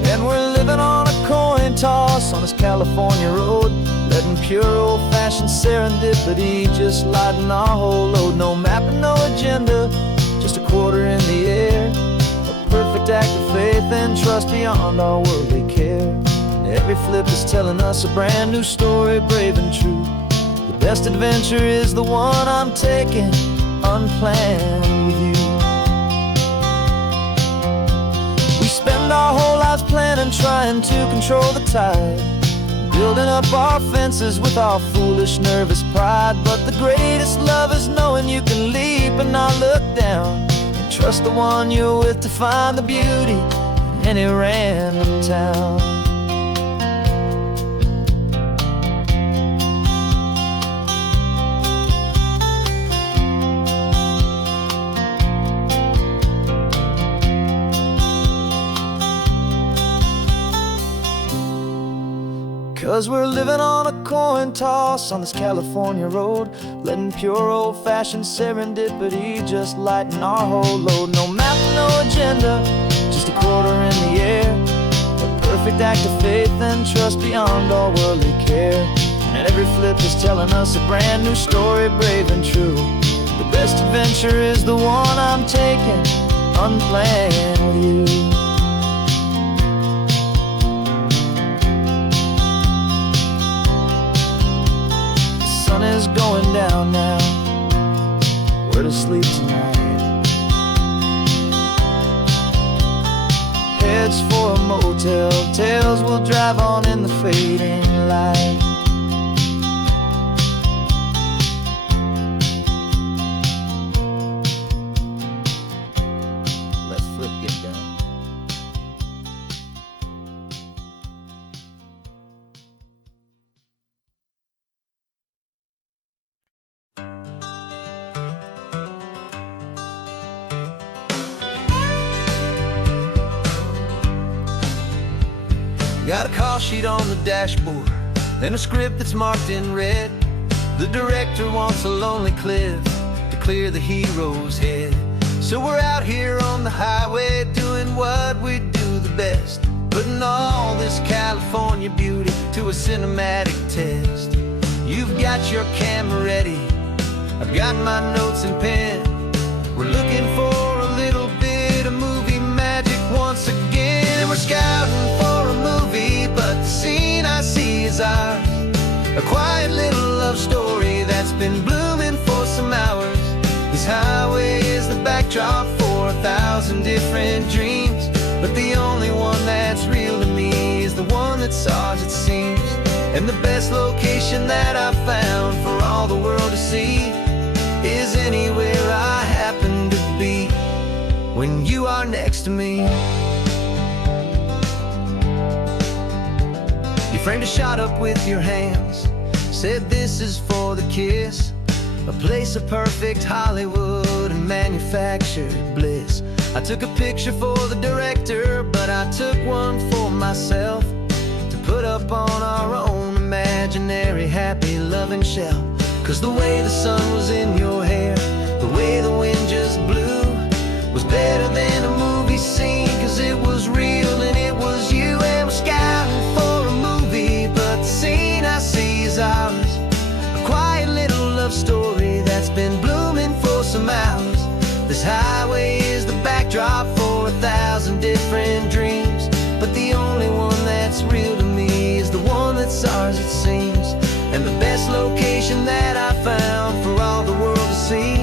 And we're living on a coin toss on this California road, letting pure old-fashioned serendipity just lighten our whole load. No map and no agenda, just a quarter in the air. A perfect act of faith and trust beyond our worldly care. And every flip is telling us a brand new story, brave and true. The best adventure is the one I'm taking unplanned with you. We spend our whole lives planning, trying to control the tide, building up our fences with our foolish, nervous pride. But the greatest love is knowing you can leap and not look down, and trust the one you're with to find the beauty in any random town. 'Cause we're living on a coin toss on this California road, letting pure old-fashioned serendipity just lighten our whole load. No map, no agenda, just a quarter in the air. A perfect act of faith and trust beyond all worldly care. And every flip is telling us a brand new story, brave and true. The best adventure is the one I'm taking unplanned with you. The sun is going down now, we're to sleep tonight. Heads for a motel, tails will drive on in the fading light. Let's flip get down. Got a call sheet on the dashboard and a script that's marked in red. The director wants a lonely cliff to clear the hero's head. So we're out here on the highway doing what we do the best, putting all this California beauty to a cinematic test. You've got your camera ready, I've got my notes and pen. We're looking for a little bit of movie magic once again. And we're scouting for a movie, but the scene I see is ours. A quiet little love story that's been blooming for some hours. This highway is the backdrop for 1,000 different dreams, but the only one that's real to me is the one that's ours, it seems. And the best location that I've found for all the world to see is anywhere I happen to be when you are next to me. You framed a shot up with your hands, said this is for the kiss, a place of perfect Hollywood and manufactured bliss. I took a picture for the director, but I took one for myself to put up on our own imaginary happy loving shell. 'Cause the way the sun was in your hair, the way the wind just blew, was better than a movie scene. 'Cause it was real and it was you, and we're scouting for a movie, but the scene I see is ours. A quiet little love story that's been blooming for some hours. This highway is the backdrop for 1,000 different dreams, but the only one that's real to me is the one that's ours, it seems. And the best location that I found for all the world to see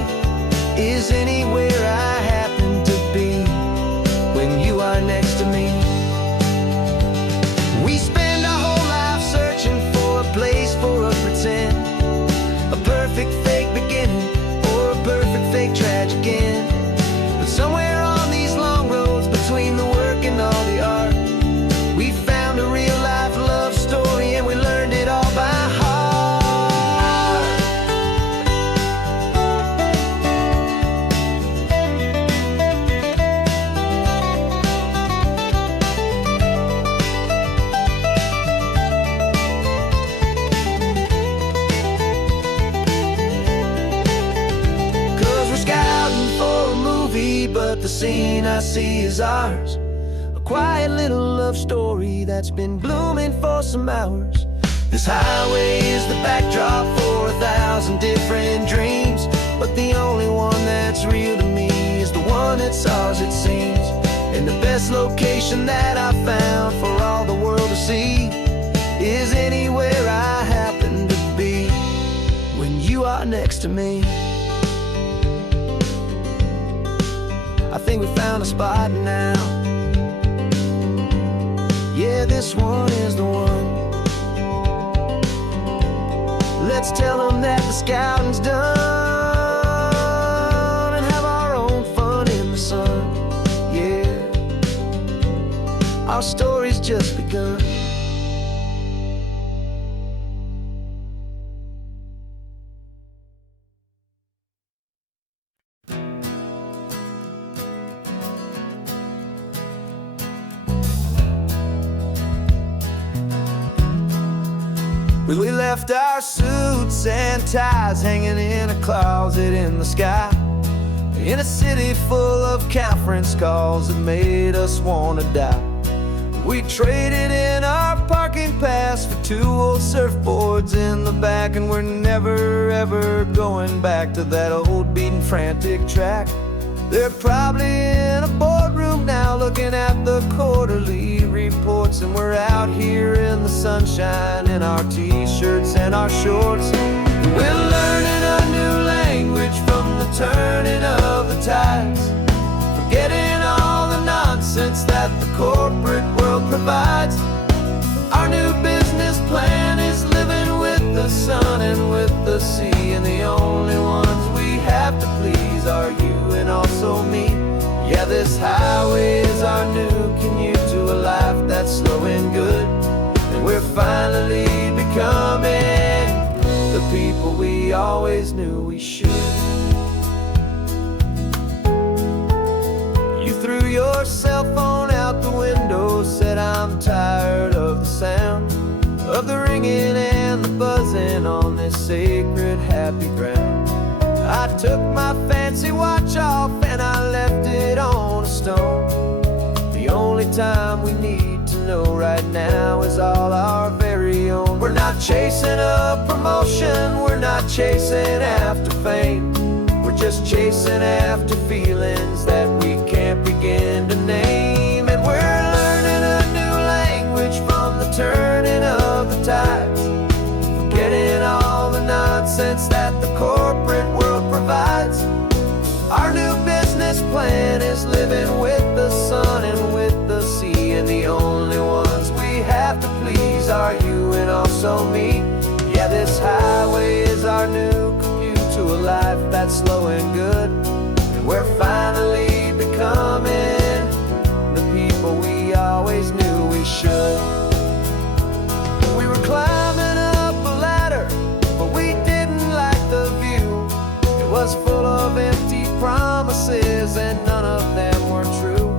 is anywhere I happen to be when you are next to me. We spend our whole life searching for a place for a pretend, a perfect fake beginning or a perfect fake tragic end. But somewhere on these long roads between the work and all the art, we found a real life love story, and we learned it all by heart. 'Cause we're scouting for a movie, but the scene I see is ours. A quiet little love story that's been blooming for some hours. This highway is the backdrop for 1,000 different dreams, but the only one that's real to me is the one that's ours, it seems. And the best location that I found for all the world to see is anywhere I happen to be when you are next to me. I think we found a spot now. Yeah, this one is the one. Let's tell them that the scouting's done and have our own fun in the sun. Yeah, our story's just begun. We left our suits and ties hanging in a closet in the sky, in a city full of conference calls that made us wanna die. We traded in our parking pass for 2 old surfboards in the back, and we're never ever going back to that old beaten frantic track. They're probably in a boardroom now looking at the quarterly reports, and we're out here in the sunshine in our t-shirts and our shorts. We're learning a new language from the turning of the tides, forgetting all the nonsense that the corporate world provides. Our new business plan is living with the sun and with the sea, and the only ones we have to please are you and also me. Yeah, this highway is our new commute to a life that's slow and good, and we're finally becoming the people we always knew we should. You threw your cell phone out the window, said I'm tired of the sound of the ringing and the buzzing on this sacred happy ground. I took my fancy watch off and I left it on a stone. The only time we need to know right now is all our very own. We're not chasing a promotion, we're not chasing after fame, we're just chasing after feelings that we can't begin to name. And we're learning a new language from the turning of the tides, forgetting all the nonsense that the corporate world provides. Our new business plan is living with the sun and with the sea, and the only ones we have to please are you and also me. Yeah, this highway is our new commute to a life that's slow and good, and we're finally becoming the people we always knew we should. We were climbing up a ladder, but we didn't like the view. It was full of empty promises and none of them were true.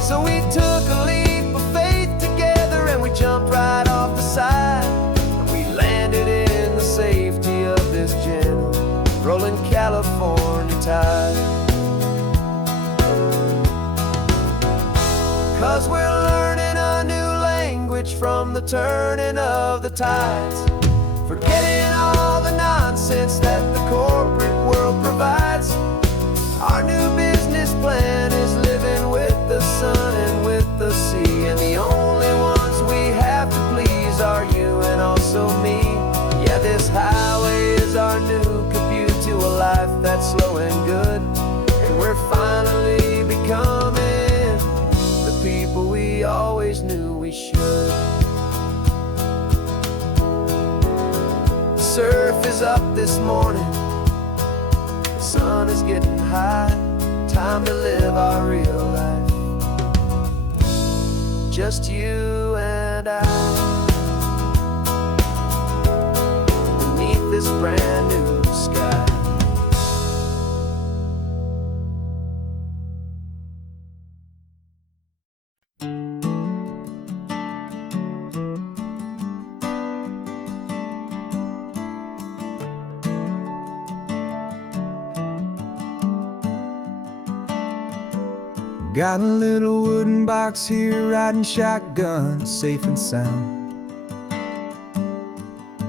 So we took a leap of faith together, and we jumped right off the side, and we landed in the safety of from the turning of the tides. Forgetting all the nonsense that the corporate world provides. Our new business plan is living with the sun and with the sea, and the only ones we have to please are you and also me. Yeah, this highway is our new commute to a life that's slow and good, and we're finally becoming the people we always knew we should. The surf is up this morning, the sun is getting high. Time to live our real life, just you and I, beneath this brand new sky. Got a little wooden box here, riding shotgun, safe and sound.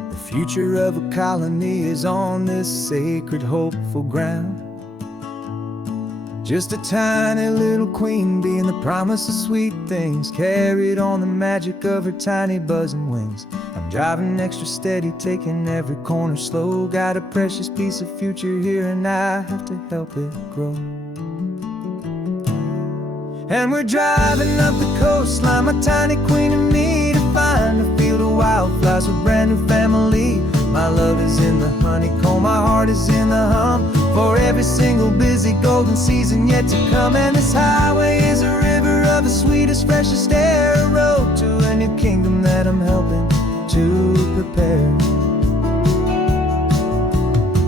The future of a colony is on this sacred, hopeful ground. Just a tiny little queen bee and the promise of sweet things, carried on the magic of her tiny buzzing wings. I'm driving extra steady, taking every corner slow. Got a precious piece of future here and I have to help it grow. And we're driving up the coastline, my tiny queen and me, to find a field of wildflowers with brand new family. My love is in the honeycomb, my heart is in the hum, for every single busy golden season yet to come. And this highway is a river of the sweetest, freshest air, a road to a new kingdom that I'm helping to prepare.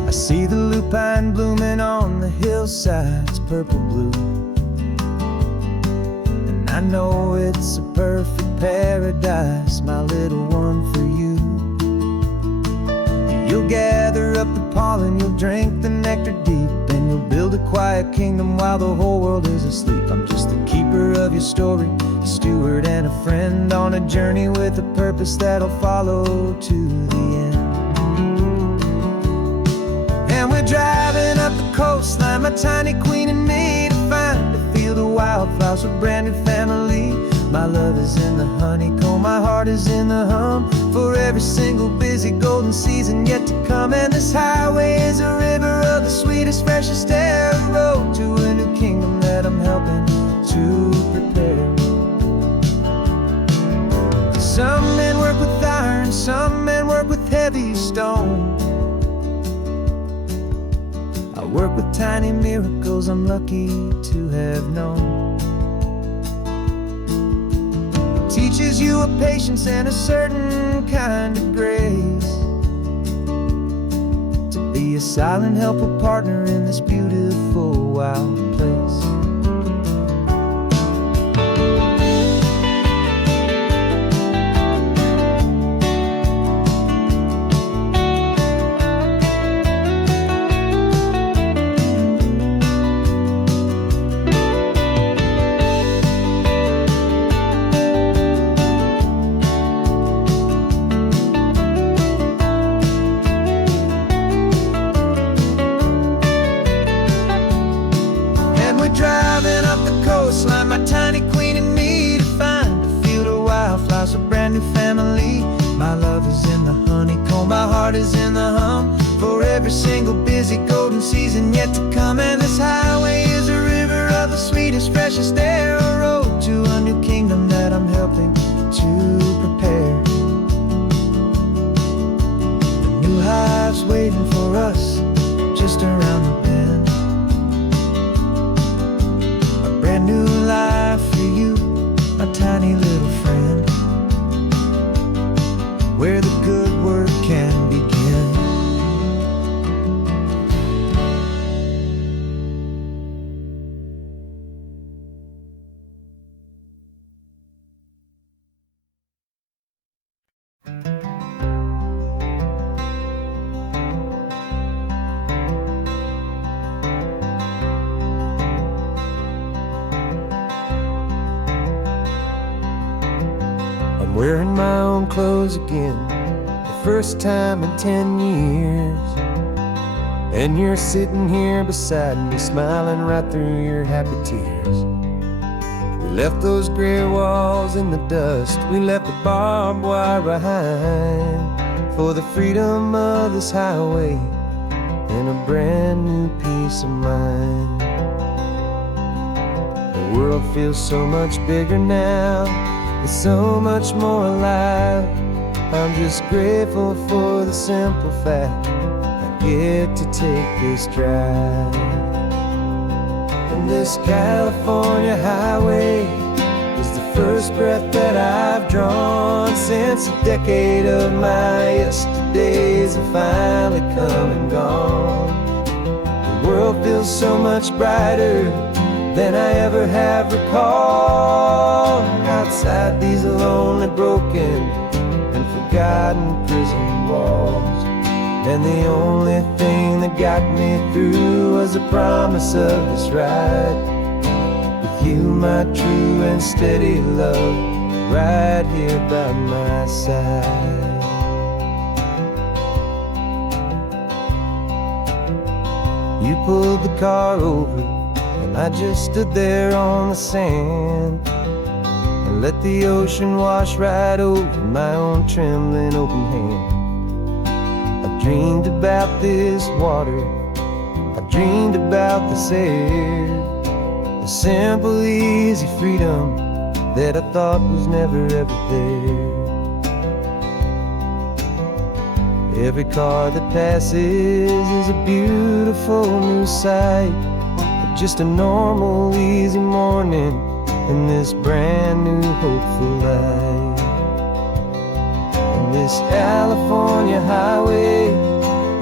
I see the lupine blooming on the hillsides, purple blue, I know it's a perfect paradise, my little one, for you. You'll gather up the pollen, you'll drink the nectar deep, and you'll build a quiet kingdom while the whole world is asleep. I'm just the keeper of your story, a steward and a friend, on a journey with a purpose that'll follow to the end. And we're driving up the coastline, my tiny queen and me, to find a field of wildflowers with brand new family. My love is in the honeycomb, my heart is in the hum, for every single busy golden season yet to come. And this highway is a river of the sweetest, freshest air, a road to a new kingdom that I'm helping to prepare. Some men work with iron, some men work with heavy stone. I work with tiny miracles I'm lucky to have known. Teaches you a patience and a certain kind of grace, to be a silent, helpful partner in this beautiful, wild place. Driving up the coastline, my tiny queen and me, to find a field of wildflowers, a brand new family. My love is in the honeycomb, my heart is in the hum, for every single busy golden season yet to come. And this highway is a river of the sweetest, freshest air, a road to a new kingdom that I'm helping to prepare. The new hive's waiting for us just around the bend. Brand new life for you, my tiny little friend, where the good work can begin. I'm wearing my own clothes again, the first time in 10 years. And you're sitting here beside me, smiling right through your happy tears. We left those gray walls in the dust, we left the barbed wire behind, for the freedom of this highway and a brand new peace of mind. The world feels so much bigger now, it's so much more alive. I'm just grateful for the simple fact I get to take this drive. And this California highway is the first breath that I've drawn since a decade of my yesterdays have finally come and gone. The world feels so much brighter than I ever have recalled. Outside these lonely, broken, and forgotten prison walls. And the only thing that got me through was the promise of this ride with you, my true and steady love, right here by my side. You pulled the car over, and I just stood there on the sand and let the ocean wash right over my own trembling open hand. I dreamed about this water, I dreamed about this air, the simple, easy freedom that I thought was never ever there. Every car that passes is a beautiful new sight, just a normal, easy morning in this brand new, hopeful life. And this California highway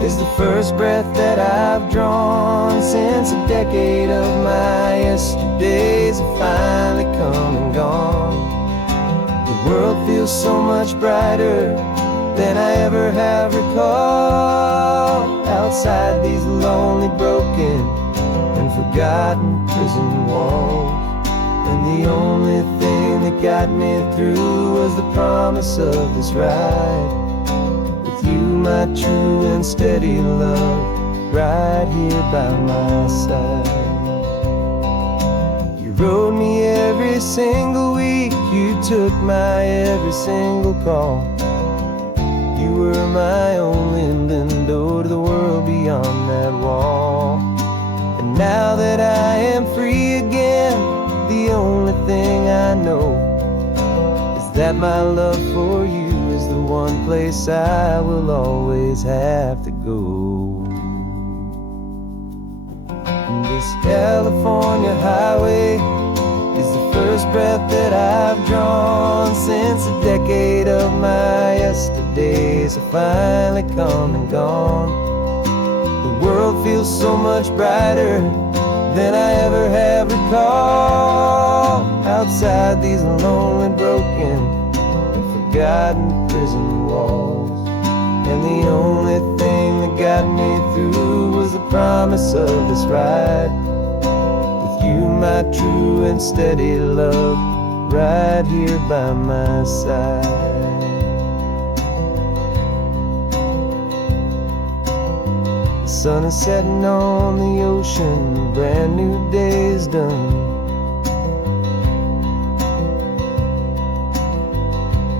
is the first breath that I've drawn since a decade of my yesterdays have finally come and gone. The world feels so much brighter than I ever have recalled. Outside these lonely, broken, and forgotten prison walls. And the only thing that got me through was the promise of this ride with you, my true and steady love, right here by my side. You rode me every single week, you took my every single call. You were my only window to the world beyond that wall. And now that I am free again, the only thing I know is that my love for you is the one place I will always have to go. And this California highway is the first breath that I've drawn since a decade of my yesterdays have finally come and gone. The world feels so much brighter than I ever have recalled. Outside these lonely, broken, and forgotten prison walls. And the only thing that got me through was the promise of this ride with you, my true and steady love, right here by my side. The sun is setting on the ocean, a brand new day is done.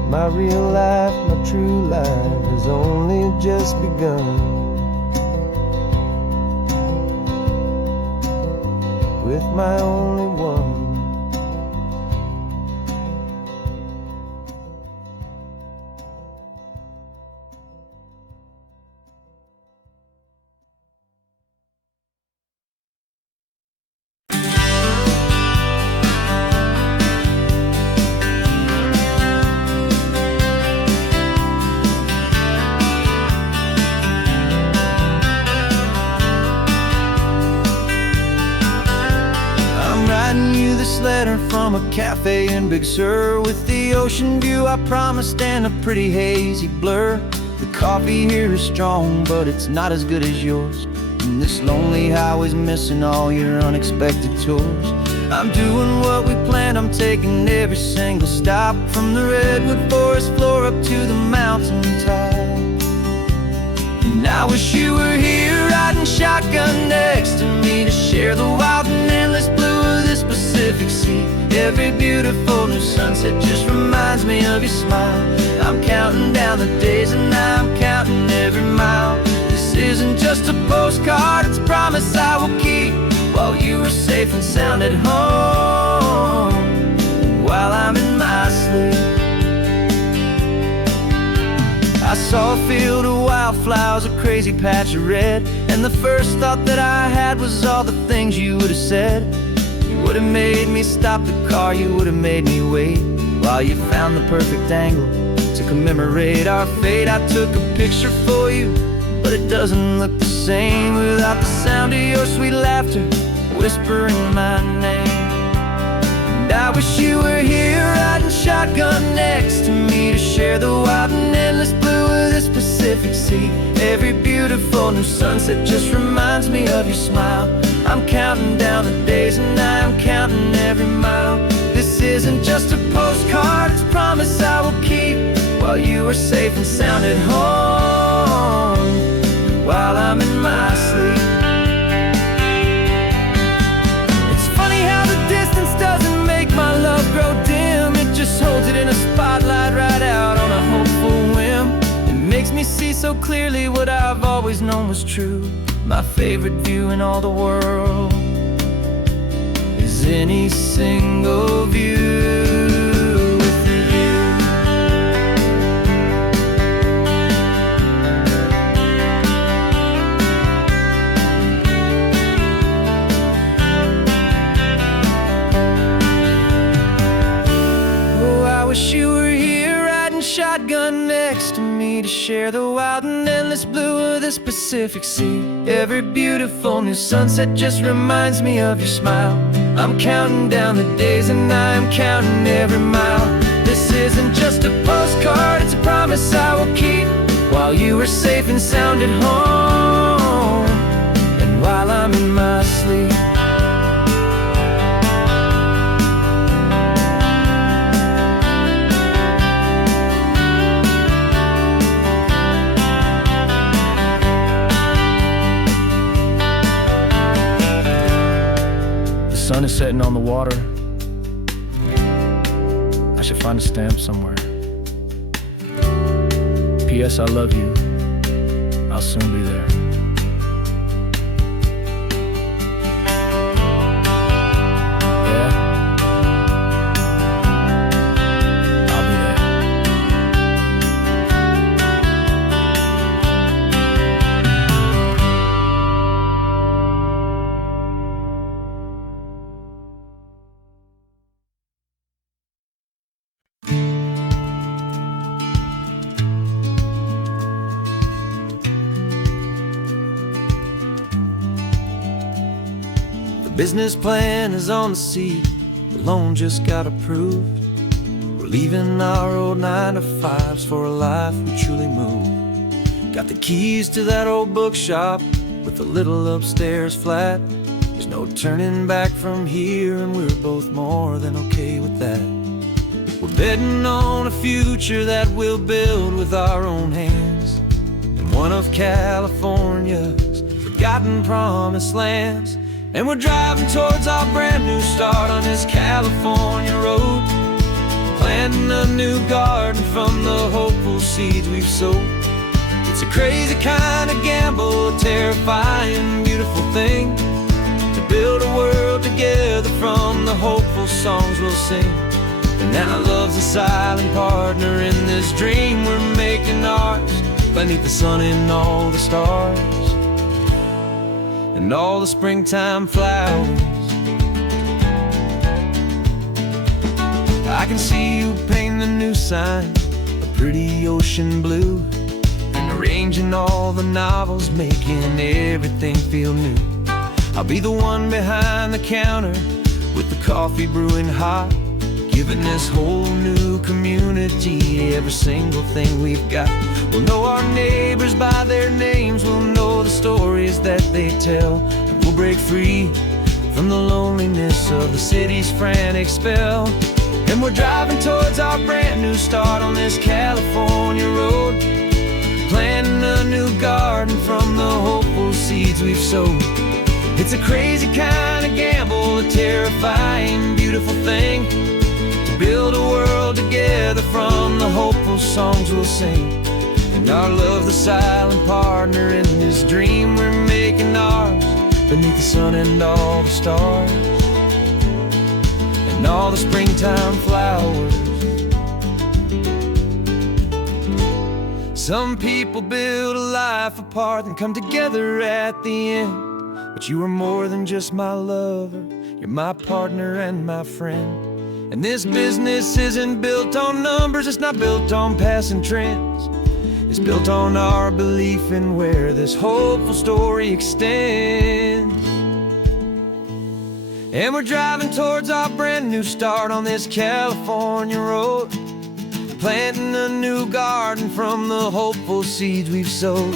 My real life, my true life has only just begun. With my only one. This letter from a cafe in Big Sur, with the ocean view I promised and a pretty hazy blur. The coffee here is strong, but it's not as good as yours. And this lonely highway's missing all your unexpected tours. I'm doing what we planned, I'm taking every single stop, from the redwood forest floor up to the mountain top. And I wish you were here riding shotgun next to me, to share the wild and endless blue of this Pacific Sea. Every beautiful new sunset just reminds me of your smile. I'm counting down the days and I'm counting every mile. This isn't just a postcard, it's a promise I will keep, while you are safe and sound at home, while I'm in my sleep. I saw a field of wildflowers, a crazy patch of red, and the first thought that I had was all the things you would have said. You would have made me stop the car, you would have made me wait, while you found the perfect angle to commemorate our fate. I took a picture for you, but it doesn't look the same without the sound of your sweet laughter whispering my name. And I wish you were here riding shotgun next to me, to share the wild and endless blue of this Pacific Sea. Every beautiful new sunset just reminds me of your smile. I'm counting down the days and I'm counting every mile. This isn't just a postcard, it's a promise I will keep, while you are safe and sound at home, while I'm in my sleep. It's funny how the distance doesn't make my love grow dim. It just holds it in a spotlight right out on a hopeful whim. It makes me see so clearly what I've always known was true. My favorite view in all the world is any single view. Wish you were here riding shotgun next to me, to share the wild and endless blue of this Pacific Sea. Every beautiful new sunset just reminds me of your smile. I'm counting down the days and I'm counting every mile. This isn't just a postcard, it's a promise I will keep, while you are safe and sound at home, and while I'm in my sleep. The sun is setting on the water. I should find a stamp somewhere. P.S. I love you. I'll soon be there. Yeah? I'll be there. Business plan is on the seat, the loan just got approved. We're leaving our old 9-to-5s for a life we truly move. Got the keys to that old bookshop with a little upstairs flat. There's no turning back from here, and we're both more than okay with that. We're betting on a future that we'll build with our own hands, in one of California's forgotten promised lands. And we're driving towards our brand new start on this California road, planting a new garden from the hopeful seeds we've sowed. It's a crazy kind of gamble, a terrifying, beautiful thing, to build a world together from the hopeful songs we'll sing. And now love's a silent partner in this dream we're making ours, beneath the sun and all the stars and all the springtime flowers. I can see you painting a new sign, a pretty ocean blue, and arranging all the novels, making everything feel new. I'll be the one behind the counter with the coffee brewing hot, giving this whole new community every single thing we've got. We'll know our neighbors by their names, we'll know the stories that they tell, and we'll break free from the loneliness of the city's frantic spell. And we're driving towards our brand new start on this California road, planting a new garden from the hopeful seeds we've sowed. It's a crazy kind of gamble, a terrifying, beautiful thing, to build a world together from the hopeful songs we'll sing. And our love, the silent partner in this dream we're making ours, beneath the sun and all the stars, and all the springtime flowers. Some people build a life apart and come together at the end, but you are more than just my lover, you're my partner and my friend. And this business isn't built on numbers, it's not built on passing trends. It's built on our belief in where this hopeful story extends. And we're driving towards our brand new start on this California road, planting a new garden from the hopeful seeds we've sowed.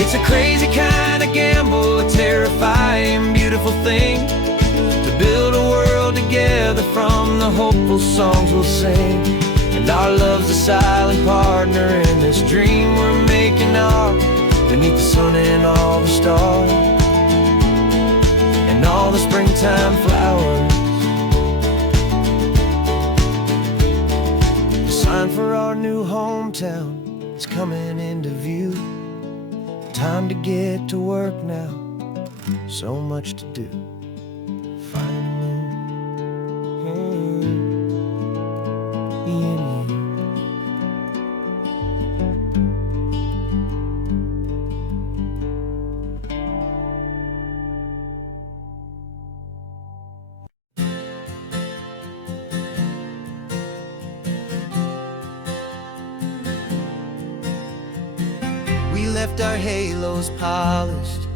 It's a crazy kind of gamble, a terrifying, beautiful thing, to build a world together from the hopeful songs we'll sing. And our love's a silent partner in this dream we're making ours, beneath the sun and all the stars, and all the springtime flowers. The sign for our new hometown is coming into view. Time to get to work now, so much to do. We left our halos polished,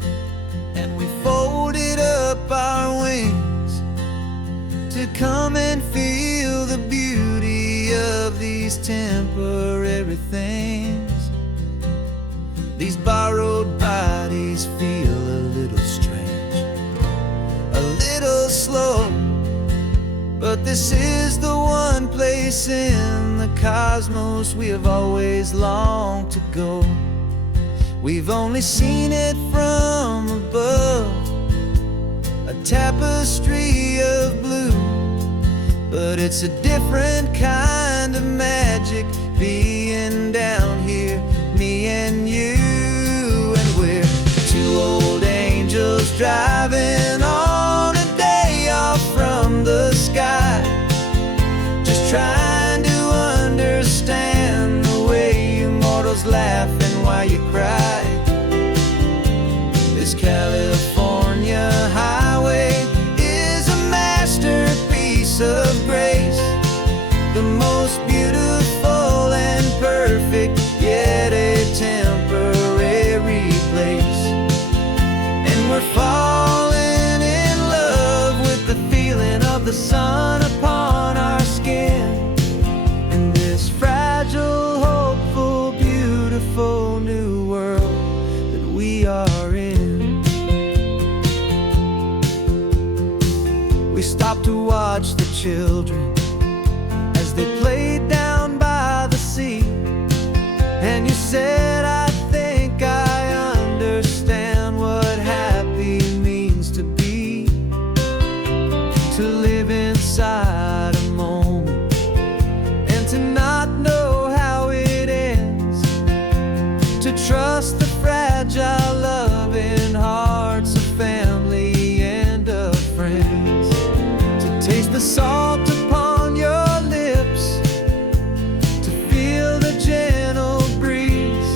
and we folded up our wings to come and feel the beauty of these temporary things. These borrowed bodies feel a little strange, a little slow, but this is the one place in the cosmos we have always longed to go. We've only seen it from above, a tapestry of blue, but it's a different kind of magic being down here, me and you. And we're two old angels driving on a day off from the sky, just trying to understand the way you mortals laugh and why you cry. This California highway is a masterpiece of grace, the most beautiful and perfect, yet a temporary place. And we're falling in love with the feeling of the sun upon our skin, in this fragile, hopeful, beautiful new world that we are in. We stopped to watch the children as they played down by the sea, and you said, I think I understand what happy means to be, to live inside a moment and to not know how it ends, to trust the fragile loving hearts of family and of friends, to taste the salt upon your lips, to feel the gentle breeze,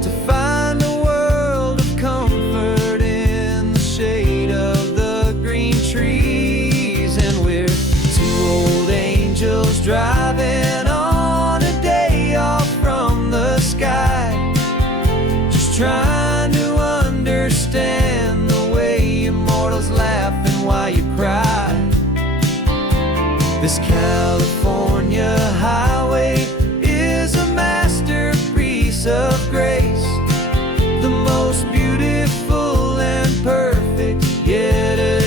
to find a world of comfort in the shade of the green trees. And we're two old angels driving on a day off from the sky, just trying to understand the way immortals laugh and why you cry. This California highway is a masterpiece of grace, the most beautiful and perfect, yet a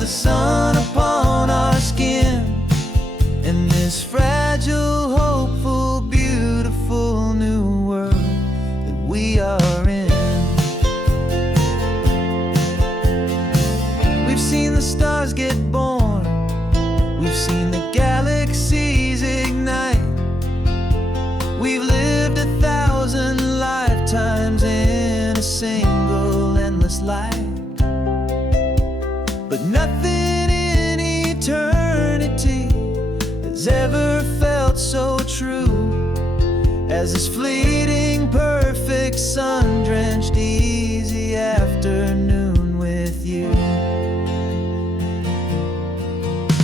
the sun upon our skin, in this fragile, hopeful, beautiful new world that we are in. We've seen the stars get born, we've seen the galaxies ignite. We've lived 1,000 lifetimes in a single endless life. But nothing in eternity has ever felt so true as this fleeting, perfect, sun-drenched, easy afternoon with you.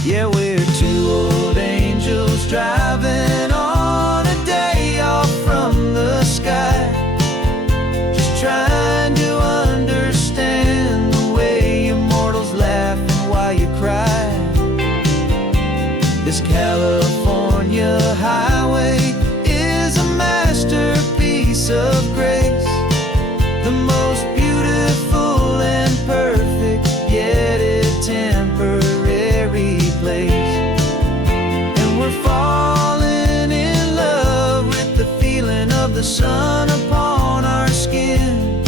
Yeah, we're two old angels driving on a day off from the sky, just trying to understand the way immortals laugh and why you cry. This California highway is a masterpiece of grace, the most beautiful and perfect, yet a temporary place. And we're falling in love with the feeling of the sun upon our skin,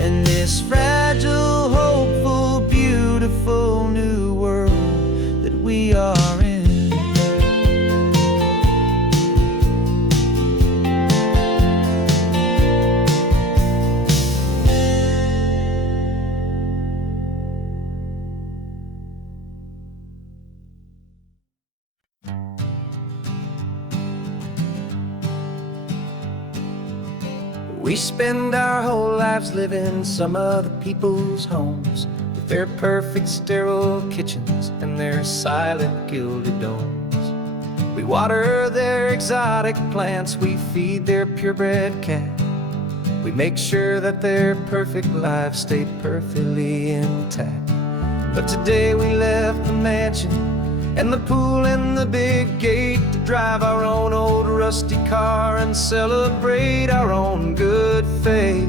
and this fragile, hopeful, beautiful new world that we are in. We spend our whole lives living some other people's homes, with their perfect sterile kitchens and their silent gilded domes. We water their exotic plants, we feed their purebred cat. We make sure that their perfect lives stay perfectly intact. But today we left the mansion and the pool and the big gate to drive our own old rusty car and celebrate our own good faith.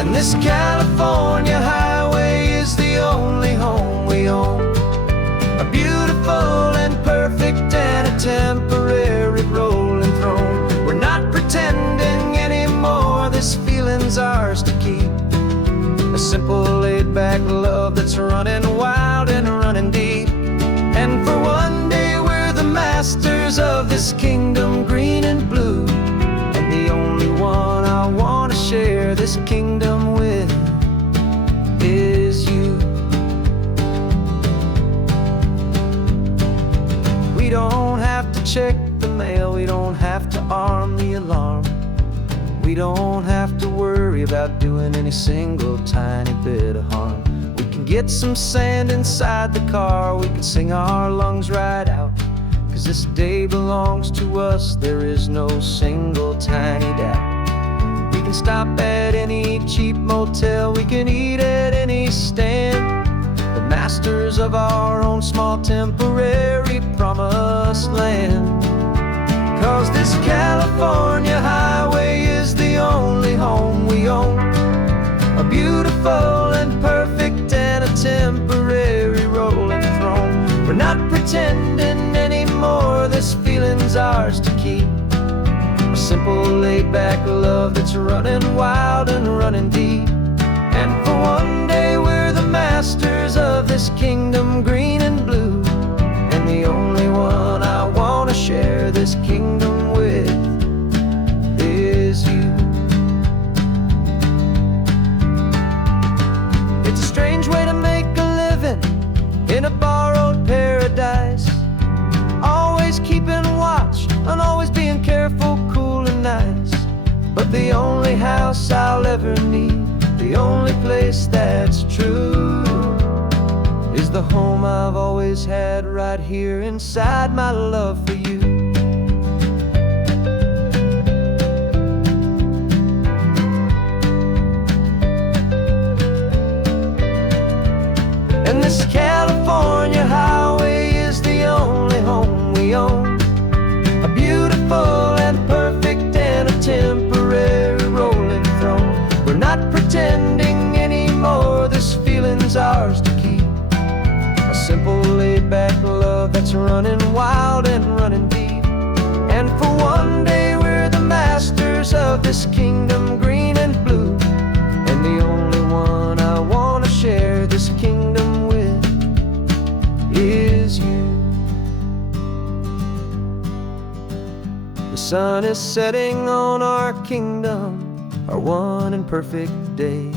And this California highway is the only home we own, a beautiful and perfect and a temporary rolling throne. We're not pretending anymore, this feeling's ours to keep, a simple laid-back love that's running wild and running deep. And for one day we're the masters of this kingdom green and blue, and the only one I want to share this kingdom with is you. We don't have to check the mail, we don't have to arm the alarm, we don't have to worry about doing any single tiny bit of harm. We can get some sand inside the car, we can sing our lungs right out, 'cause this day belongs to us, there is no single tiny doubt. We can stop at any cheap motel, we can eat at any stand, the masters of our own small temporary promised land. 'Cause this California highway is the only home we own, a beautiful and perfect and a temporary rolling throne. We're not pretending anymore, this feeling's ours to keep, a simple laid-back love that's running wild and running deep. And for one day we're the masters of this kingdom green and blue, and the only one I want to share this kingdom with is you. It's a strange way to make a living in a borrowed paradise, always keeping watch and always being careful, cool and nice. But the only house I'll ever need, the only place that's true, is the home I've always had right here inside my love for you. And this California highway is the only home we own, a beautiful and perfect and a temporary rolling throne. We're not pretending anymore, this feeling's ours to keep, that's running wild and running deep. And for one day we're the masters of this kingdom, green and blue. And the only one I want to share this kingdom with is you. The sun is setting on our kingdom, our one and perfect day.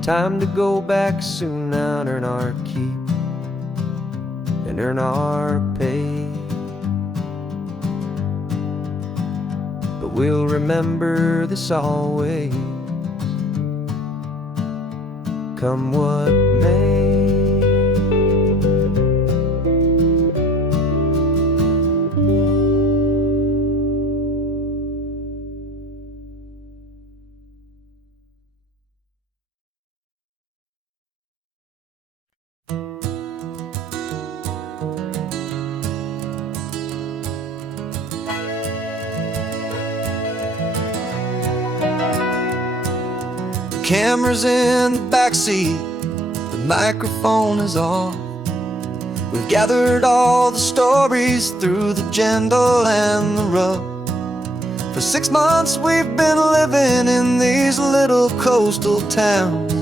Time to go back soon now and earn our keep and earn our pay. But we'll remember this always, come what may. Camera's in the backseat, the microphone is on. We've gathered all the stories through the gentle and the rough. For 6 months we've been living in these little coastal towns,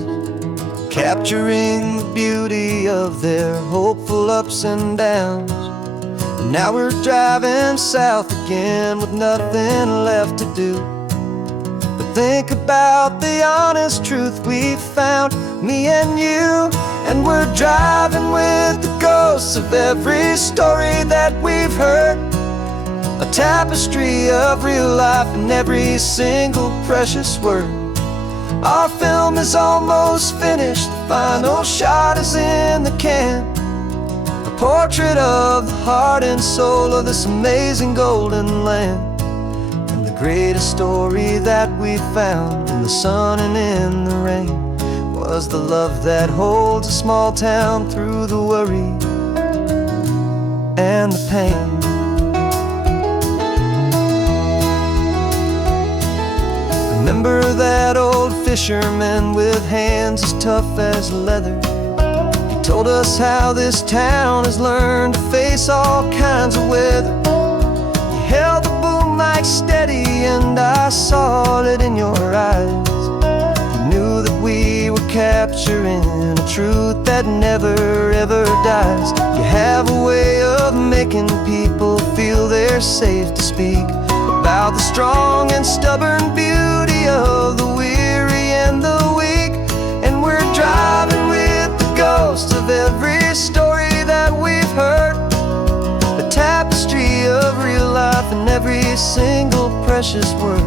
capturing the beauty of their hopeful ups and downs. And now we're driving south again with nothing left to do. Think about the honest truth we found, me and you. And we're driving with the ghosts of every story that we've heard, a tapestry of real life in every single precious word. Our film is almost finished, the final shot is in the can, a portrait of the heart and soul of this amazing golden land. Greatest story that we found in the sun and in the rain was the love that holds a small town through the worry and the pain. Remember that old fisherman with hands as tough as leather? He told us how this town has learned to face all kinds of weather. You held the boom mic steady and I saw it in your eyes. You knew that we were capturing a truth that never ever dies. You have a way of making people feel they're safe to speak about the strong and stubborn beauty of the weary and the weak. And we're driving with the ghosts of every story that we've heard, a tapestry of real life in every single precious word.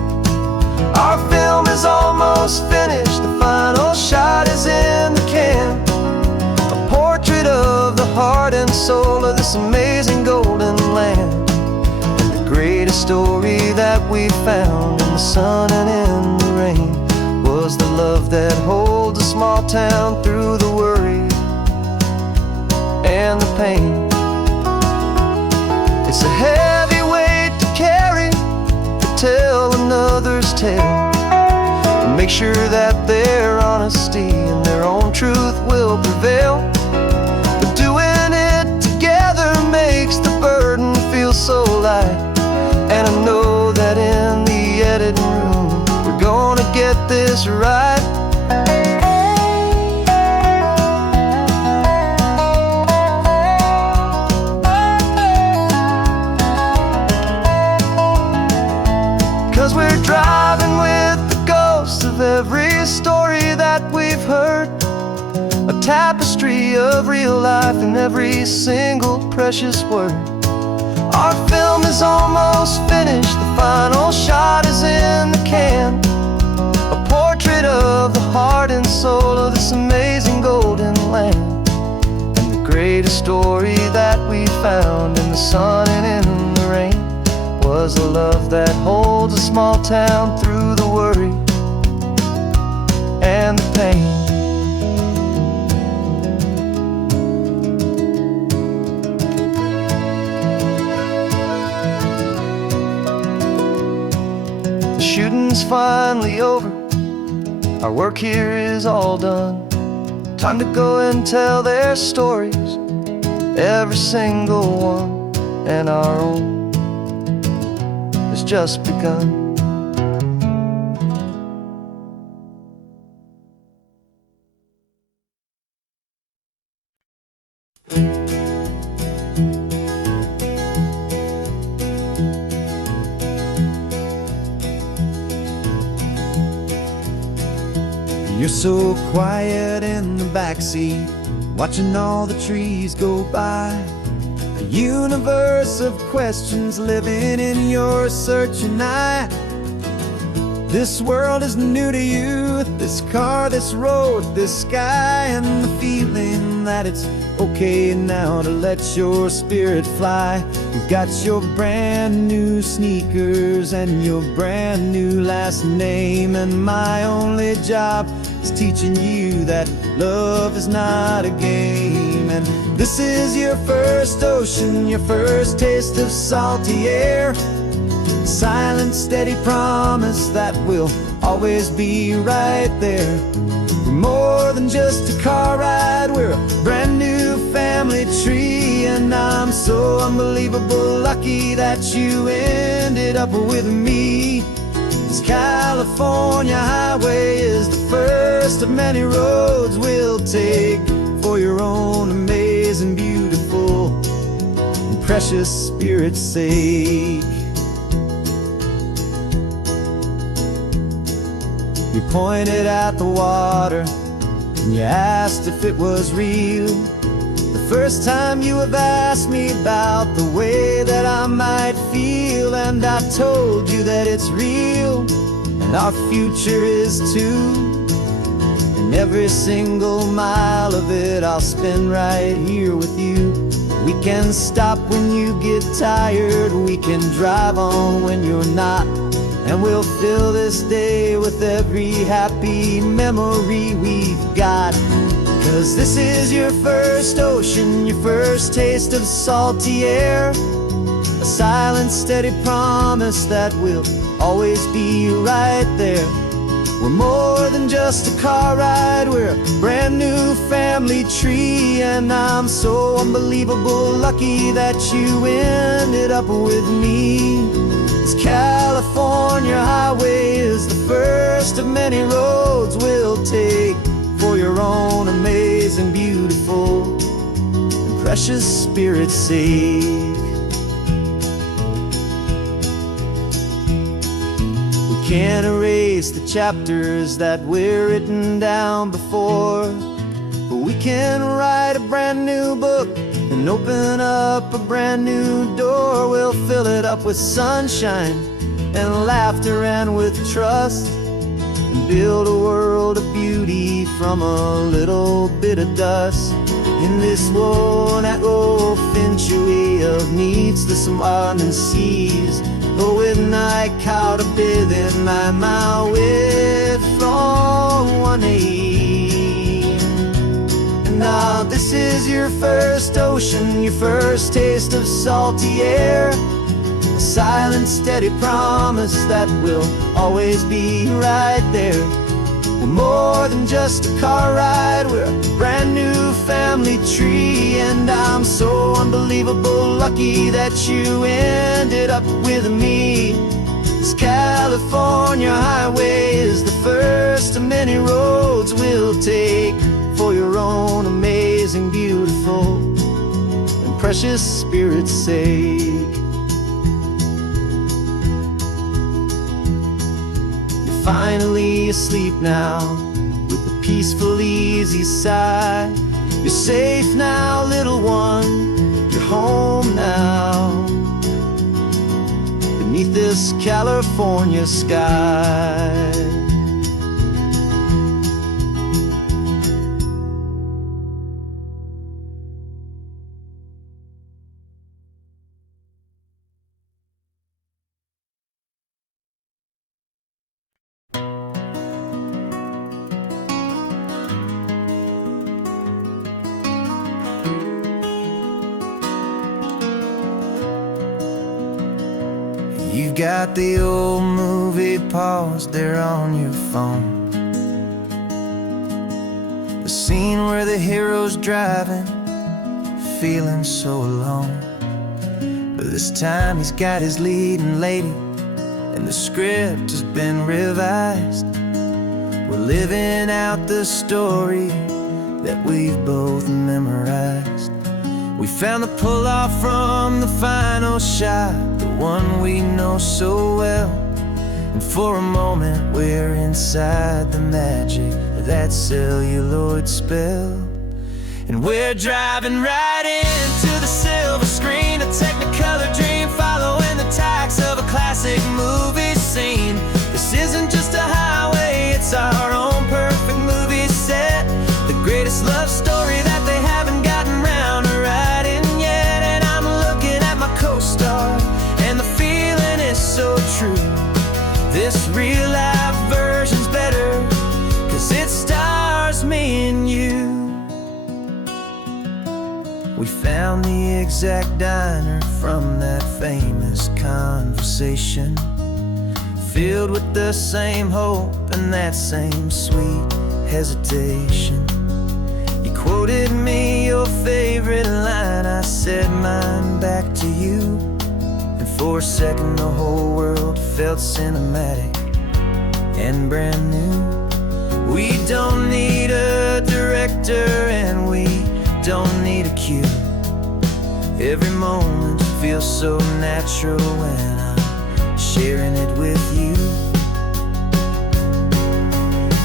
Our film is almost finished, the final shot is in the can, a portrait of the heart and soul of this amazing golden land. And the greatest story that we found in the sun and in the rain was the love that holds a small town through the worry and the pain. It's a heavy weight to carry, to tell another's tale, and make sure that their honesty and their own truth will prevail. But doing it together makes the burden feel so light. And I know that in the editing room we're gonna get this right. We're driving with the ghosts of every story that we've heard, a tapestry of real life in every single precious word. Our film is almost finished, the final shot is in the can, a portrait of the heart and soul of this amazing golden land. And the greatest story that we found in the sun and in the rain was a love that holds a small town through the worry and the pain. The shooting's finally over, our work here is all done. Time to go and tell their stories every single one, and our own has just begun. You're so quiet in the backseat, watching all the trees go by. A universe of questions living in your searching eye. This world is new to you, this car, this road, this sky, and the feeling that it's okay now to let your spirit fly. You've got your brand new sneakers and your brand new last name, and my only job is teaching you that love is not a game. And this is your first ocean, your first taste of salty air, silent, steady promise that we'll always be right there. We're more than just a car ride, we're a brand new family tree, and I'm so unbelievable lucky that you ended up with me. This California highway is the first of many roads we'll take for your own amazing, beautiful, and precious spirit's sake. You pointed at the water and you asked if it was real. The first time you have asked me about the way that I might feel, and I told you that it's real and our future is too. And every single mile of it I'll spend right here with you. We can stop when you get tired, we can drive on when you're not, and we'll fill this day with every happy memory we've got. 'Cause this is your first ocean, your first taste of salty air, a silent, steady promise that we'll always be right there. We're more than just a car ride, we're a brand new family tree, and I'm so unbelievable lucky that you ended up with me. This California highway is the first of many roads we'll take for your own amazing, beautiful, and precious spirit's sake. We can't erase the chapters that we're written down before, but we can write a brand new book and open up a brand new door. We'll fill it up with sunshine and laughter and with trust, and build a world of beauty from a little bit of dust. In this world that finchuy of needs the summer seas, but with night caught a bit in my mouth with from one aim. And now this is your first ocean, your first taste of salty air, a silent, steady promise that we'll always be right there. We're more than just a car ride, we're a brand new family tree, and I'm so unbelievable lucky that you ended up with me. This California highway is the first of many roads we'll take for your own amazing, beautiful, and precious spirit's sake. You're finally asleep now with a peaceful, easy sigh. You're safe now, little one, you're home now, beneath this California sky. You've got the old movie paused there on your phone, the scene where the hero's driving, feeling so alone. But this time he's got his leading lady, and the script has been revised. We're living out the story that we've both memorized. We found the pull-off from the final shot, the one we know so well. And for a moment we're inside the magic of that celluloid spell. And we're driving right into the silver screen, a technicolor dream following the tacks of a classic movie scene. This isn't just a highway, it's our own perfect movie set, the greatest love story that they haven't gotten round to writing yet. And I'm looking at my co-star, and the feeling is so true. This real-life version's better, 'cause it stars me and you. We found the exact diner from that famous conversation, filled with the same hope and that same sweet hesitation. You quoted me your favorite line, I said mine back to you. And for a second the whole world felt cinematic and brand new. We don't need a director and we don't need a cue. Every moment feels so natural when I'm sharing it with you.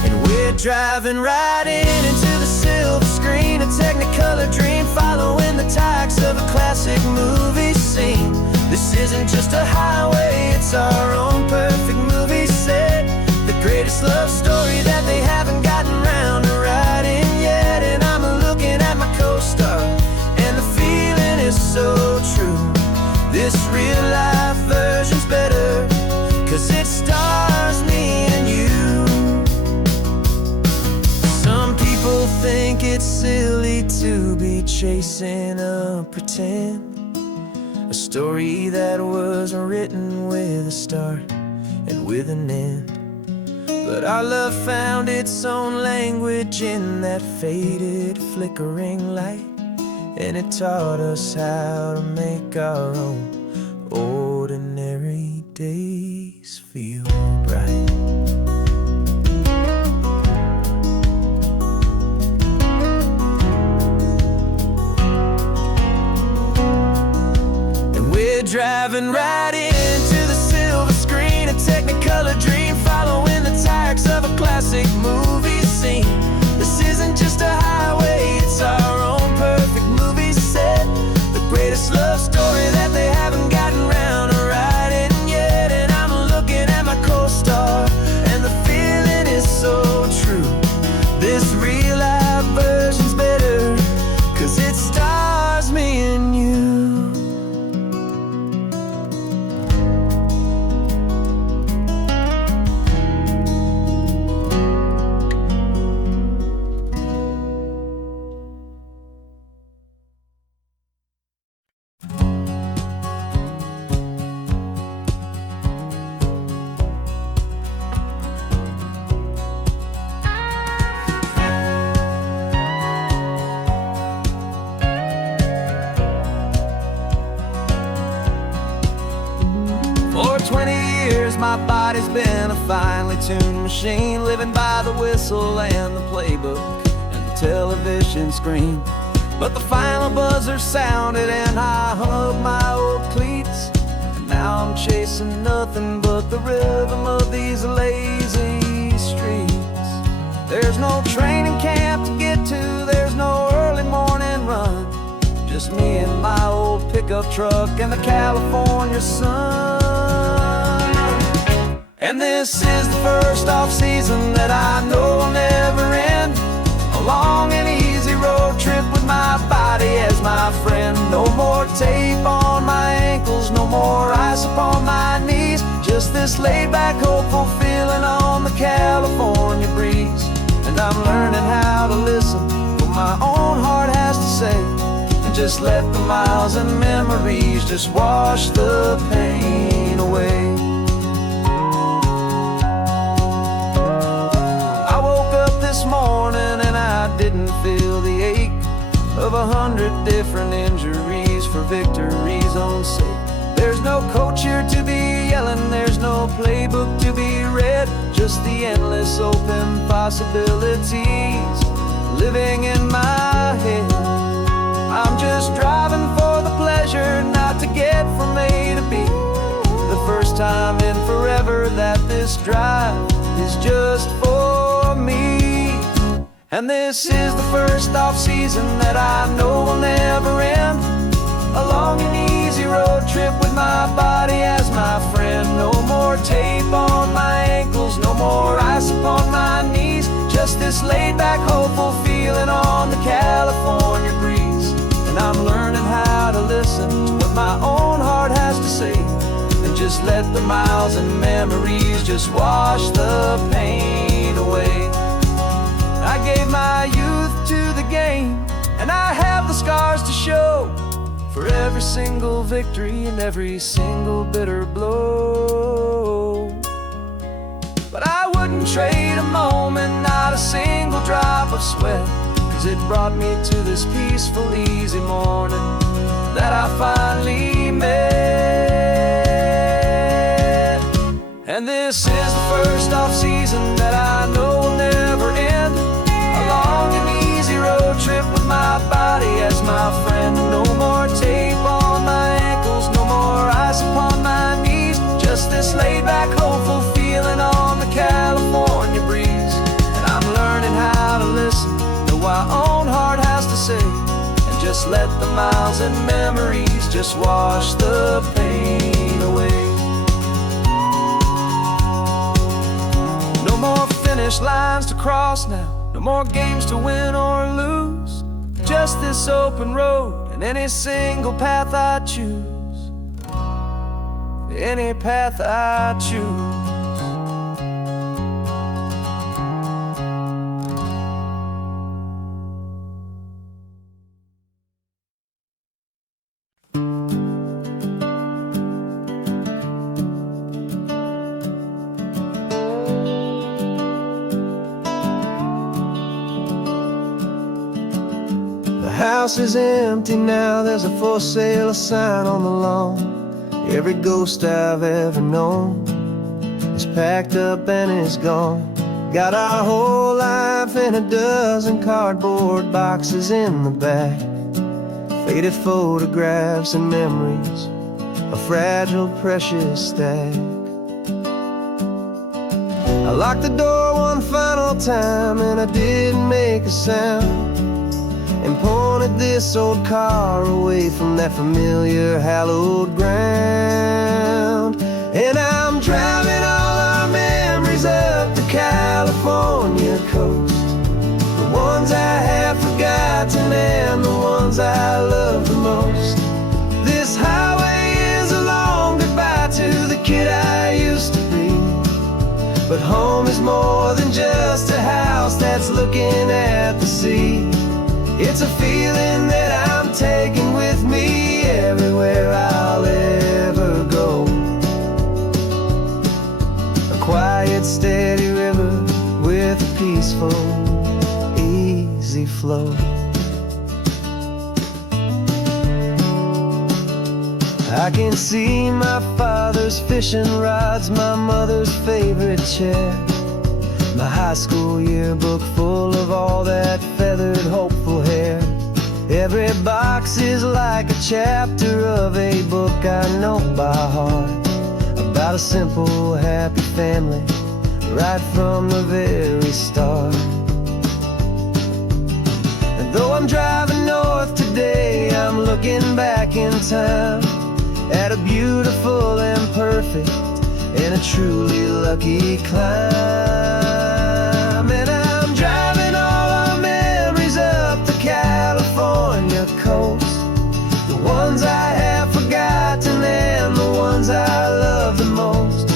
And we're driving right into the silver screen, a technicolor dream following the tacks of a classic movie scene. This isn't just a highway, it's our own perfect movie set, the greatest love story that they haven't gotten round to writing yet. And I'm looking at my co-star, and the feeling is so true. This real-life version's better, 'cause it stars me and you. Some people think it's silly to be chasing a pretend, a story that was written with a start and with an end. But our love found its own language in that faded, flickering light, and it taught us how to make our own ordinary days feel bright. And we're driving right into the silver screen, a technicolor dream following the tacks of a classic movie scene. This isn't just a highway, it's our own perfect movie set, the greatest love story that they haven't gotten round to writing yet. And I'm looking at my co-star, and the feeling is so true. This real-life version's better, 'cause it stars me and you. For 20 years my body's been a finely tuned machine, living by the whistle and the playbook and the television screen. But the final buzzer sounded and I hung up my old cleats, and now I'm chasing nothing but the rhythm of these lazy streets. There's no training camp to get to, there's no early morning run, just me and my old pickup truck and the California sun. And this is the first off-season that I know will never end, a long and easy road trip with my body as my friend. No more tape on my ankles, no more ice upon my knees, just this laid-back, hopeful feeling on the California breeze. And I'm learning how to listen to what my own heart has to say, and just let the miles and memories just wash the pain away. I woke up this morning and I didn't feel the ache of 100 different injuries for victory's own sake. There's no coach here to be yelling, there's no playbook to be read, just the endless open possibilities living in my head. I'm just driving for the pleasure, not to get from A to B. The first time in forever that this drive is just for me. And this is the first off-season that I know will never end. A long and easy road trip with my body as my friend. No more tape on my ankles, no more ice upon my knees. Just this laid-back, hopeful feeling on the California breeze. And I'm learning how to listen to what my own heart has to say, and just let the miles and memories just wash the pain away. I gave my youth to the game, and I have the scars to show for every single victory and every single bitter blow. But I wouldn't trade a moment, not a single drop of sweat, 'cause it brought me to this peaceful, easy morning that I finally met. And this is the first off-season that I know will never end. A long and easy road trip with my body as my friend. No more tape on my ankles, no more ice upon my knees. Just this laid-back, hopeful feeling on the California breeze. And I'm learning how to listen to what my own heart has to say, and just let the miles and memories just wash the pain away. No more finish lines to cross now, no more games to win or lose. Just this open road and any single path I choose. Any path I choose. The house is empty now, there's a for sale sign on the lawn. Every ghost I've ever known is packed up and is gone. Got our whole life in a dozen cardboard boxes in the back. Faded photographs and memories, a fragile, precious stack. I locked the door one final time and I didn't make a sound, and pointed this old car away from that familiar hallowed ground. And I'm driving all our memories up the California coast, the ones I have forgotten and the ones I love the most. This highway is a long goodbye to the kid I used to be, but home is more than just a house that's looking at the sea. It's a feeling that I'm taking with me everywhere I'll ever go. A quiet, steady river with a peaceful, easy flow. I can see my father's fishing rods, my mother's favorite chair, my high school yearbook full of all that feathered, hopeful hair. Every box is like a chapter of a book I know by heart, about a simple, happy family right from the very start. And though I'm driving north today, I'm looking back in time at a beautiful and perfect and a truly lucky climb. And I'm driving all our memories up the California coast, the ones I have forgotten and the ones I love the most.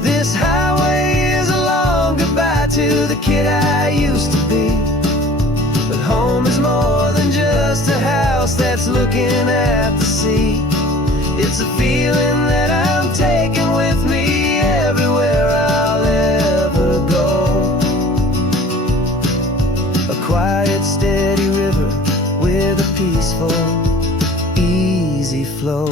This highway is a long goodbye to the kid I used to be, but home is more than just a house that's looking at the sea. It's a feeling that I'm taking with me everywhere I'll ever go. A quiet, steady river with a peaceful, easy flow.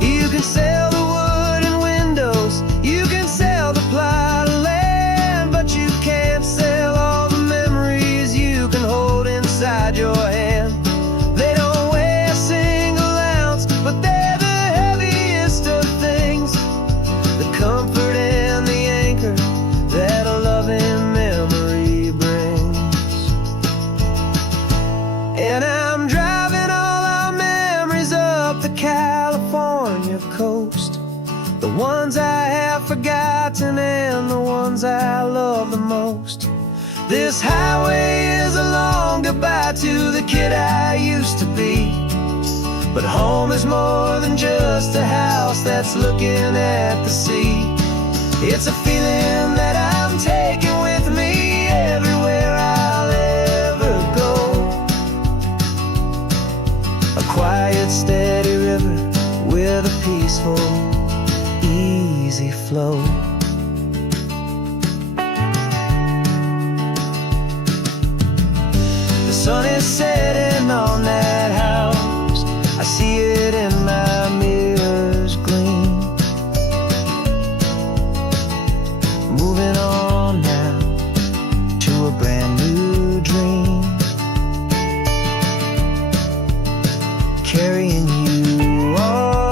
You can sail the wood and windows, you can sail the plot of land, but you can't sail all the memories you can hold inside your hand. They don't weigh a single ounce, but they're the heaviest of things, the comfort and the anchor that a loving memory brings. And I'm driving all our memories up the California coast, the ones I have forgotten and the ones I love the most. This highway is a long goodbye to the kid I used to be, but home is more than just a house that's looking at the sea. It's a feeling that I'm taking with me everywhere I'll ever go. A quiet, steady river with a peaceful, easy flow. The sun is setting on that house, I see it in my mirror's gleam. Moving on now to a brand new dream, carrying you all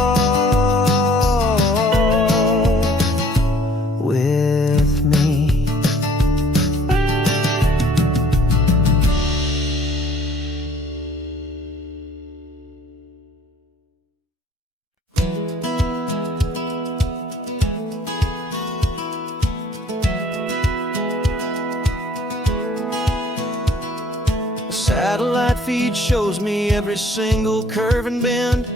with me. A satellite feed shows me every single curve and bend,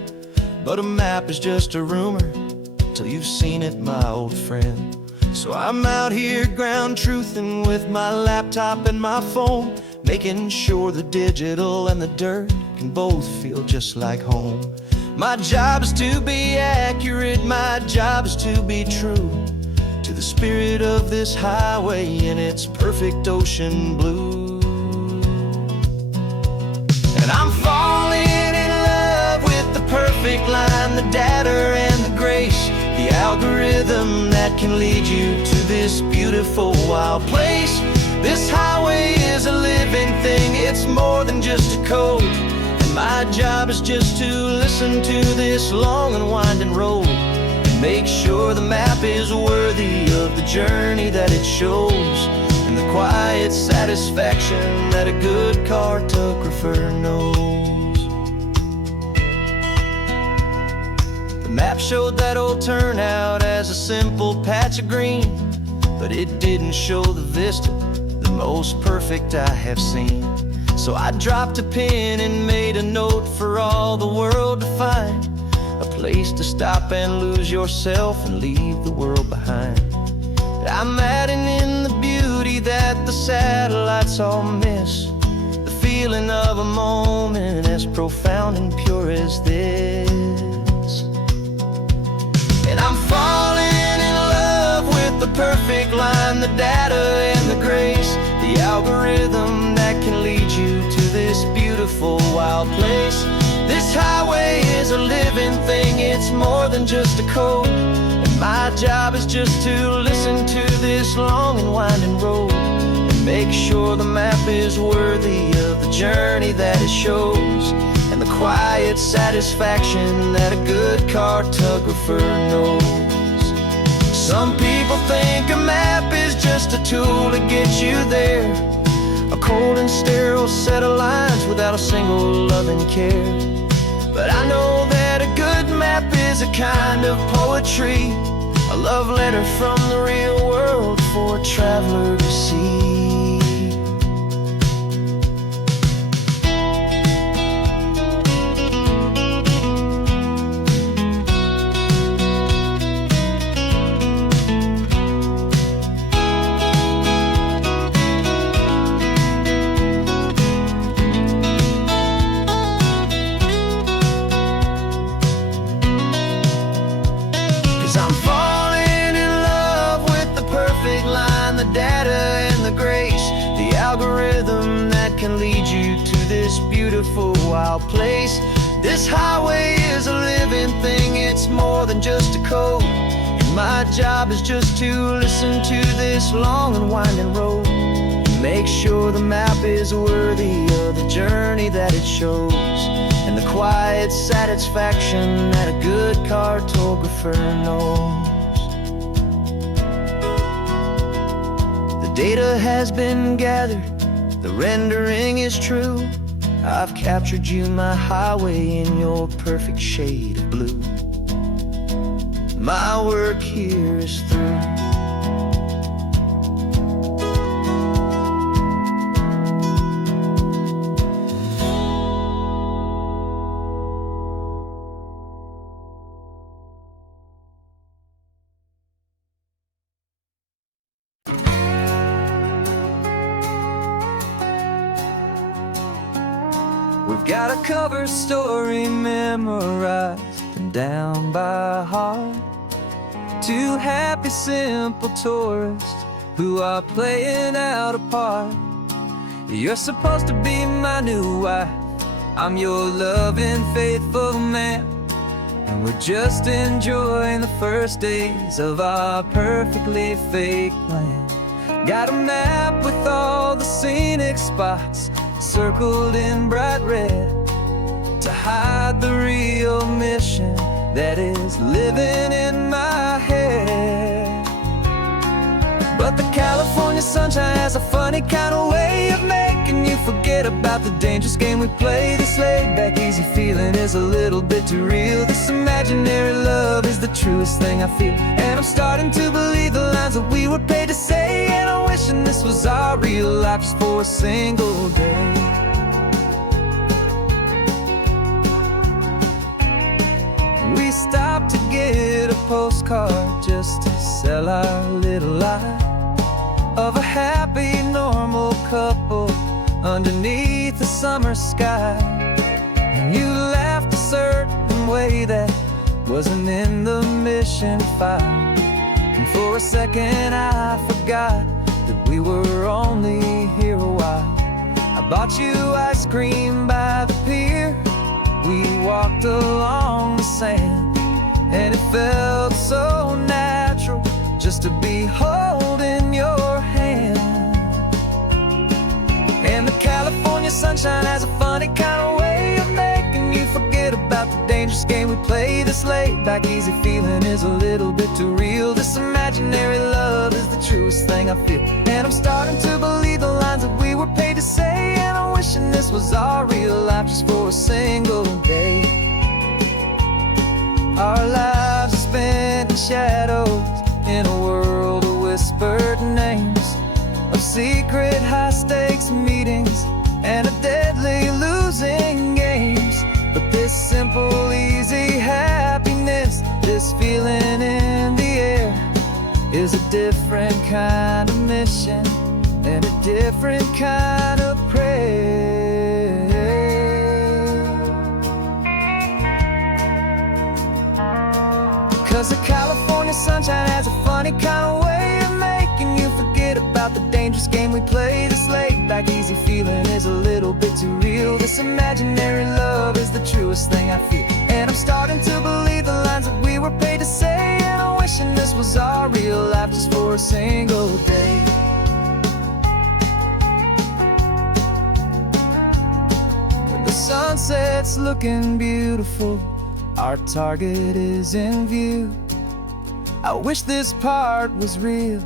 but a map is just a rumor till you've seen it, my old friend. So I'm out here ground truthing with my laptop and my phone, making sure the digital and the dirt can both feel just like home. My job is to be accurate, my job is to be true to the spirit of this highway in its perfect ocean blue. And I'm falling in love with the perfect line, the data and the grace, the algorithm that can lead you to this beautiful wild place. This highway is a living thing, it's more than just a code, and my job is just to listen to this long and winding road and make sure the map is worthy of the journey that it shows, and the quiet satisfaction that a good cartographer knows. The map showed that old turnout as a simple patch of green, but it didn't show the vista, the most perfect I have seen. So I dropped a pin and made a note for all the world to find, a place to stop and lose yourself and leave the world behind. I'm adding in the beauty that the satellites all miss, the feeling of a moment as profound and pure as this. And I'm falling in love with the perfect line, the data and the grace, the algorithm that can lead you to this beautiful wild place. This highway is a living thing, it's more than just a code, and my job is just to listen to this long and winding road and make sure the map is worthy of the journey that it shows, and the quiet satisfaction that a good cartographer knows. Some people think a map is just a tool to get you there, a cold and sterile set of lines without a single loving care. But I know that a good map is a kind of poetry, a love letter from the real world for a traveler to see. I'm falling in love with the perfect line, the data and the grace, a wild place. This highway is a living thing, it's more than just a code. And my job is just to listen to this long and winding road, and make sure the map is worthy of the journey that it shows, and the quiet satisfaction that a good cartographer knows. The data has been gathered, the rendering is true. I've captured you, my highway, in your perfect shade of blue. My work here is through. We've got a cover story memorized and down by heart. Two happy, simple tourists who are playing out a part. You're supposed to be my new wife, I'm your loving, faithful man, and we're just enjoying the first days of our perfectly fake plan. Got a map with all the scenic spots circled in bright red to hide the real mission that is living in my head. But the California sunshine has a funny kind of way of making you forget about the dangerous game we play. This laid-back, easy feeling is a little bit too real. This imaginary love is the truest thing I feel, and I'm starting to believe the lines that we were paid to say. And I'm wishing this was our real life just for a single day. We stopped to get a postcard just to sell our little lie of a happy, normal couple underneath the summer sky. And you laughed a certain way that wasn't in the mission file, and for a second I forgot that we were only here a while. I bought you ice cream by the pier, we walked along the sand, and it felt so natural just to be holding your hand. And the California sunshine has a funny kind of way of making you forget about the dangerous game we play. This laid-back, easy feeling is a little bit too real. This imaginary love is the truest thing I feel, and I'm starting to believe the lines that we were paid to say. And I'm wishing this was our real life just for a single day. Our lives are spent in shadows, in a world of whispered names, of secret high-stakes meetings and of deadly losing games. But this simple, easy happiness, this feeling in the air, is a different kind of mission and a different kind of prayer. 'Cause the California sunshine has a funny kind of way of making you forget about the dangerous game we play. This laid-back, easy feeling is a little bit too real. This imaginary love is the truest thing I feel, and I'm starting to believe the lines that we were paid to say. And I'm wishing this was our real life just for a single day. When the sunset's looking beautiful, our target is in view. I wish this part was real,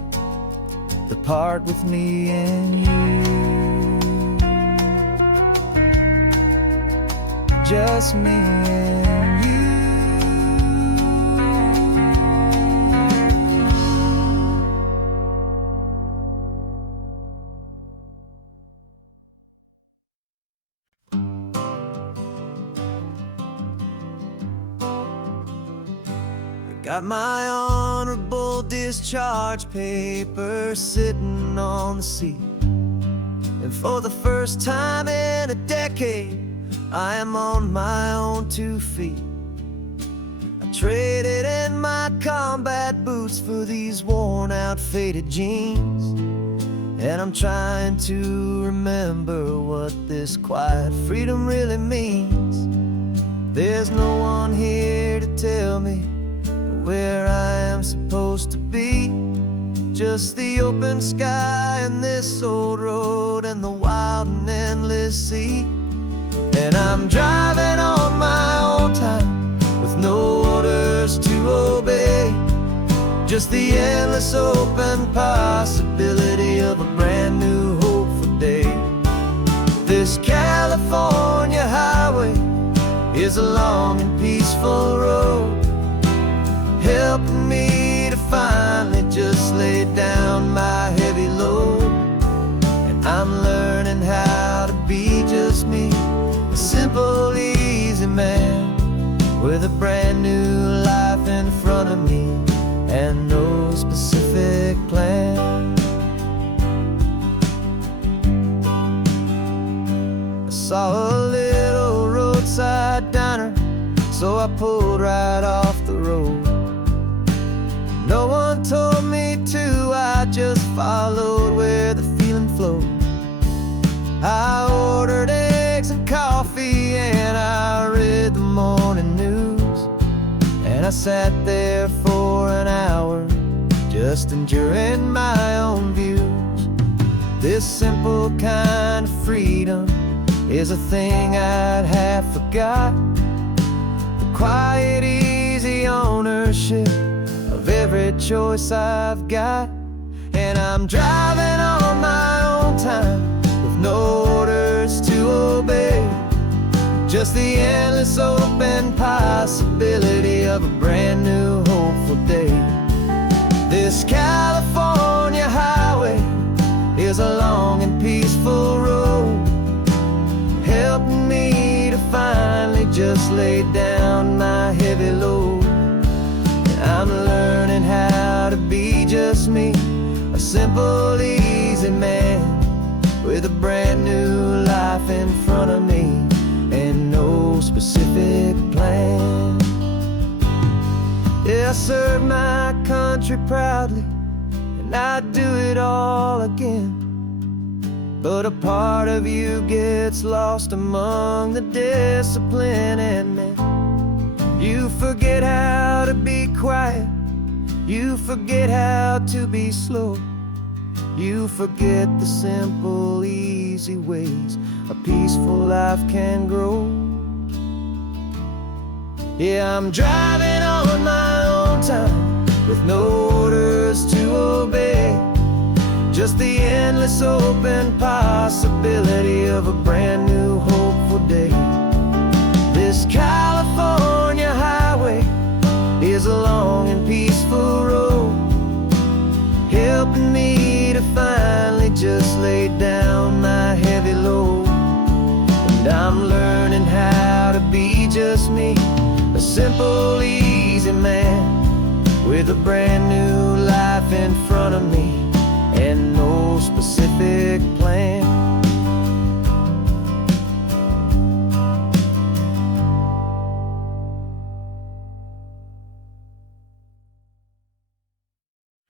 the part with me and you. Just me and you. Got my honorable discharge paper sitting on the seat, and for the first time in a decade, I am on my own 2 feet. I traded in my combat boots for these worn out, faded jeans, And I'm trying to remember what this quiet freedom really means. There's no one here to tell me where I am supposed to be. Just the open sky and this old road and the wild and endless sea. And I'm driving on my own time with no orders to obey. Just the endless open possibility of a brand new hopeful day. This California highway is a long and peaceful road, helping me to finally just lay down my heavy load. And I'm learning how to be just me, a simple, easy man with a brand new life in front of me and no specific plan. I saw a little roadside diner, so I pulled right off the road. No one told me to, I just followed where the feeling flowed. I ordered eggs and coffee and I read the morning news. And I sat there for an hour, just enjoying my own views. This simple kind of freedom is a thing I'd have forgot. The quiet, easy ownership of every choice I've got. And I'm driving on my own time with no orders to obey. Just the endless open possibility of a brand new hopeful day. This California highway is a long and peaceful road, helping me to finally just lay down my heavy load. And I'm learning how to be just me, a simple, easy man with a brand new life in front of me and no specific plan. Yeah, I serve my country proudly, and I'd do it all again. But a part of you gets lost among the discipline, and then you forget how to be quiet, you forget how to be slow, you forget the simple, easy ways a peaceful life can grow. Yeah, I'm driving on my own time with no orders to obey. Just the endless open possibility of a brand new hopeful day. This California highway is a long and peaceful road, helping me to finally just lay down my heavy load. And I'm learning how to be just me, a simple, easy man with a brand new life in front of me and no specific plan.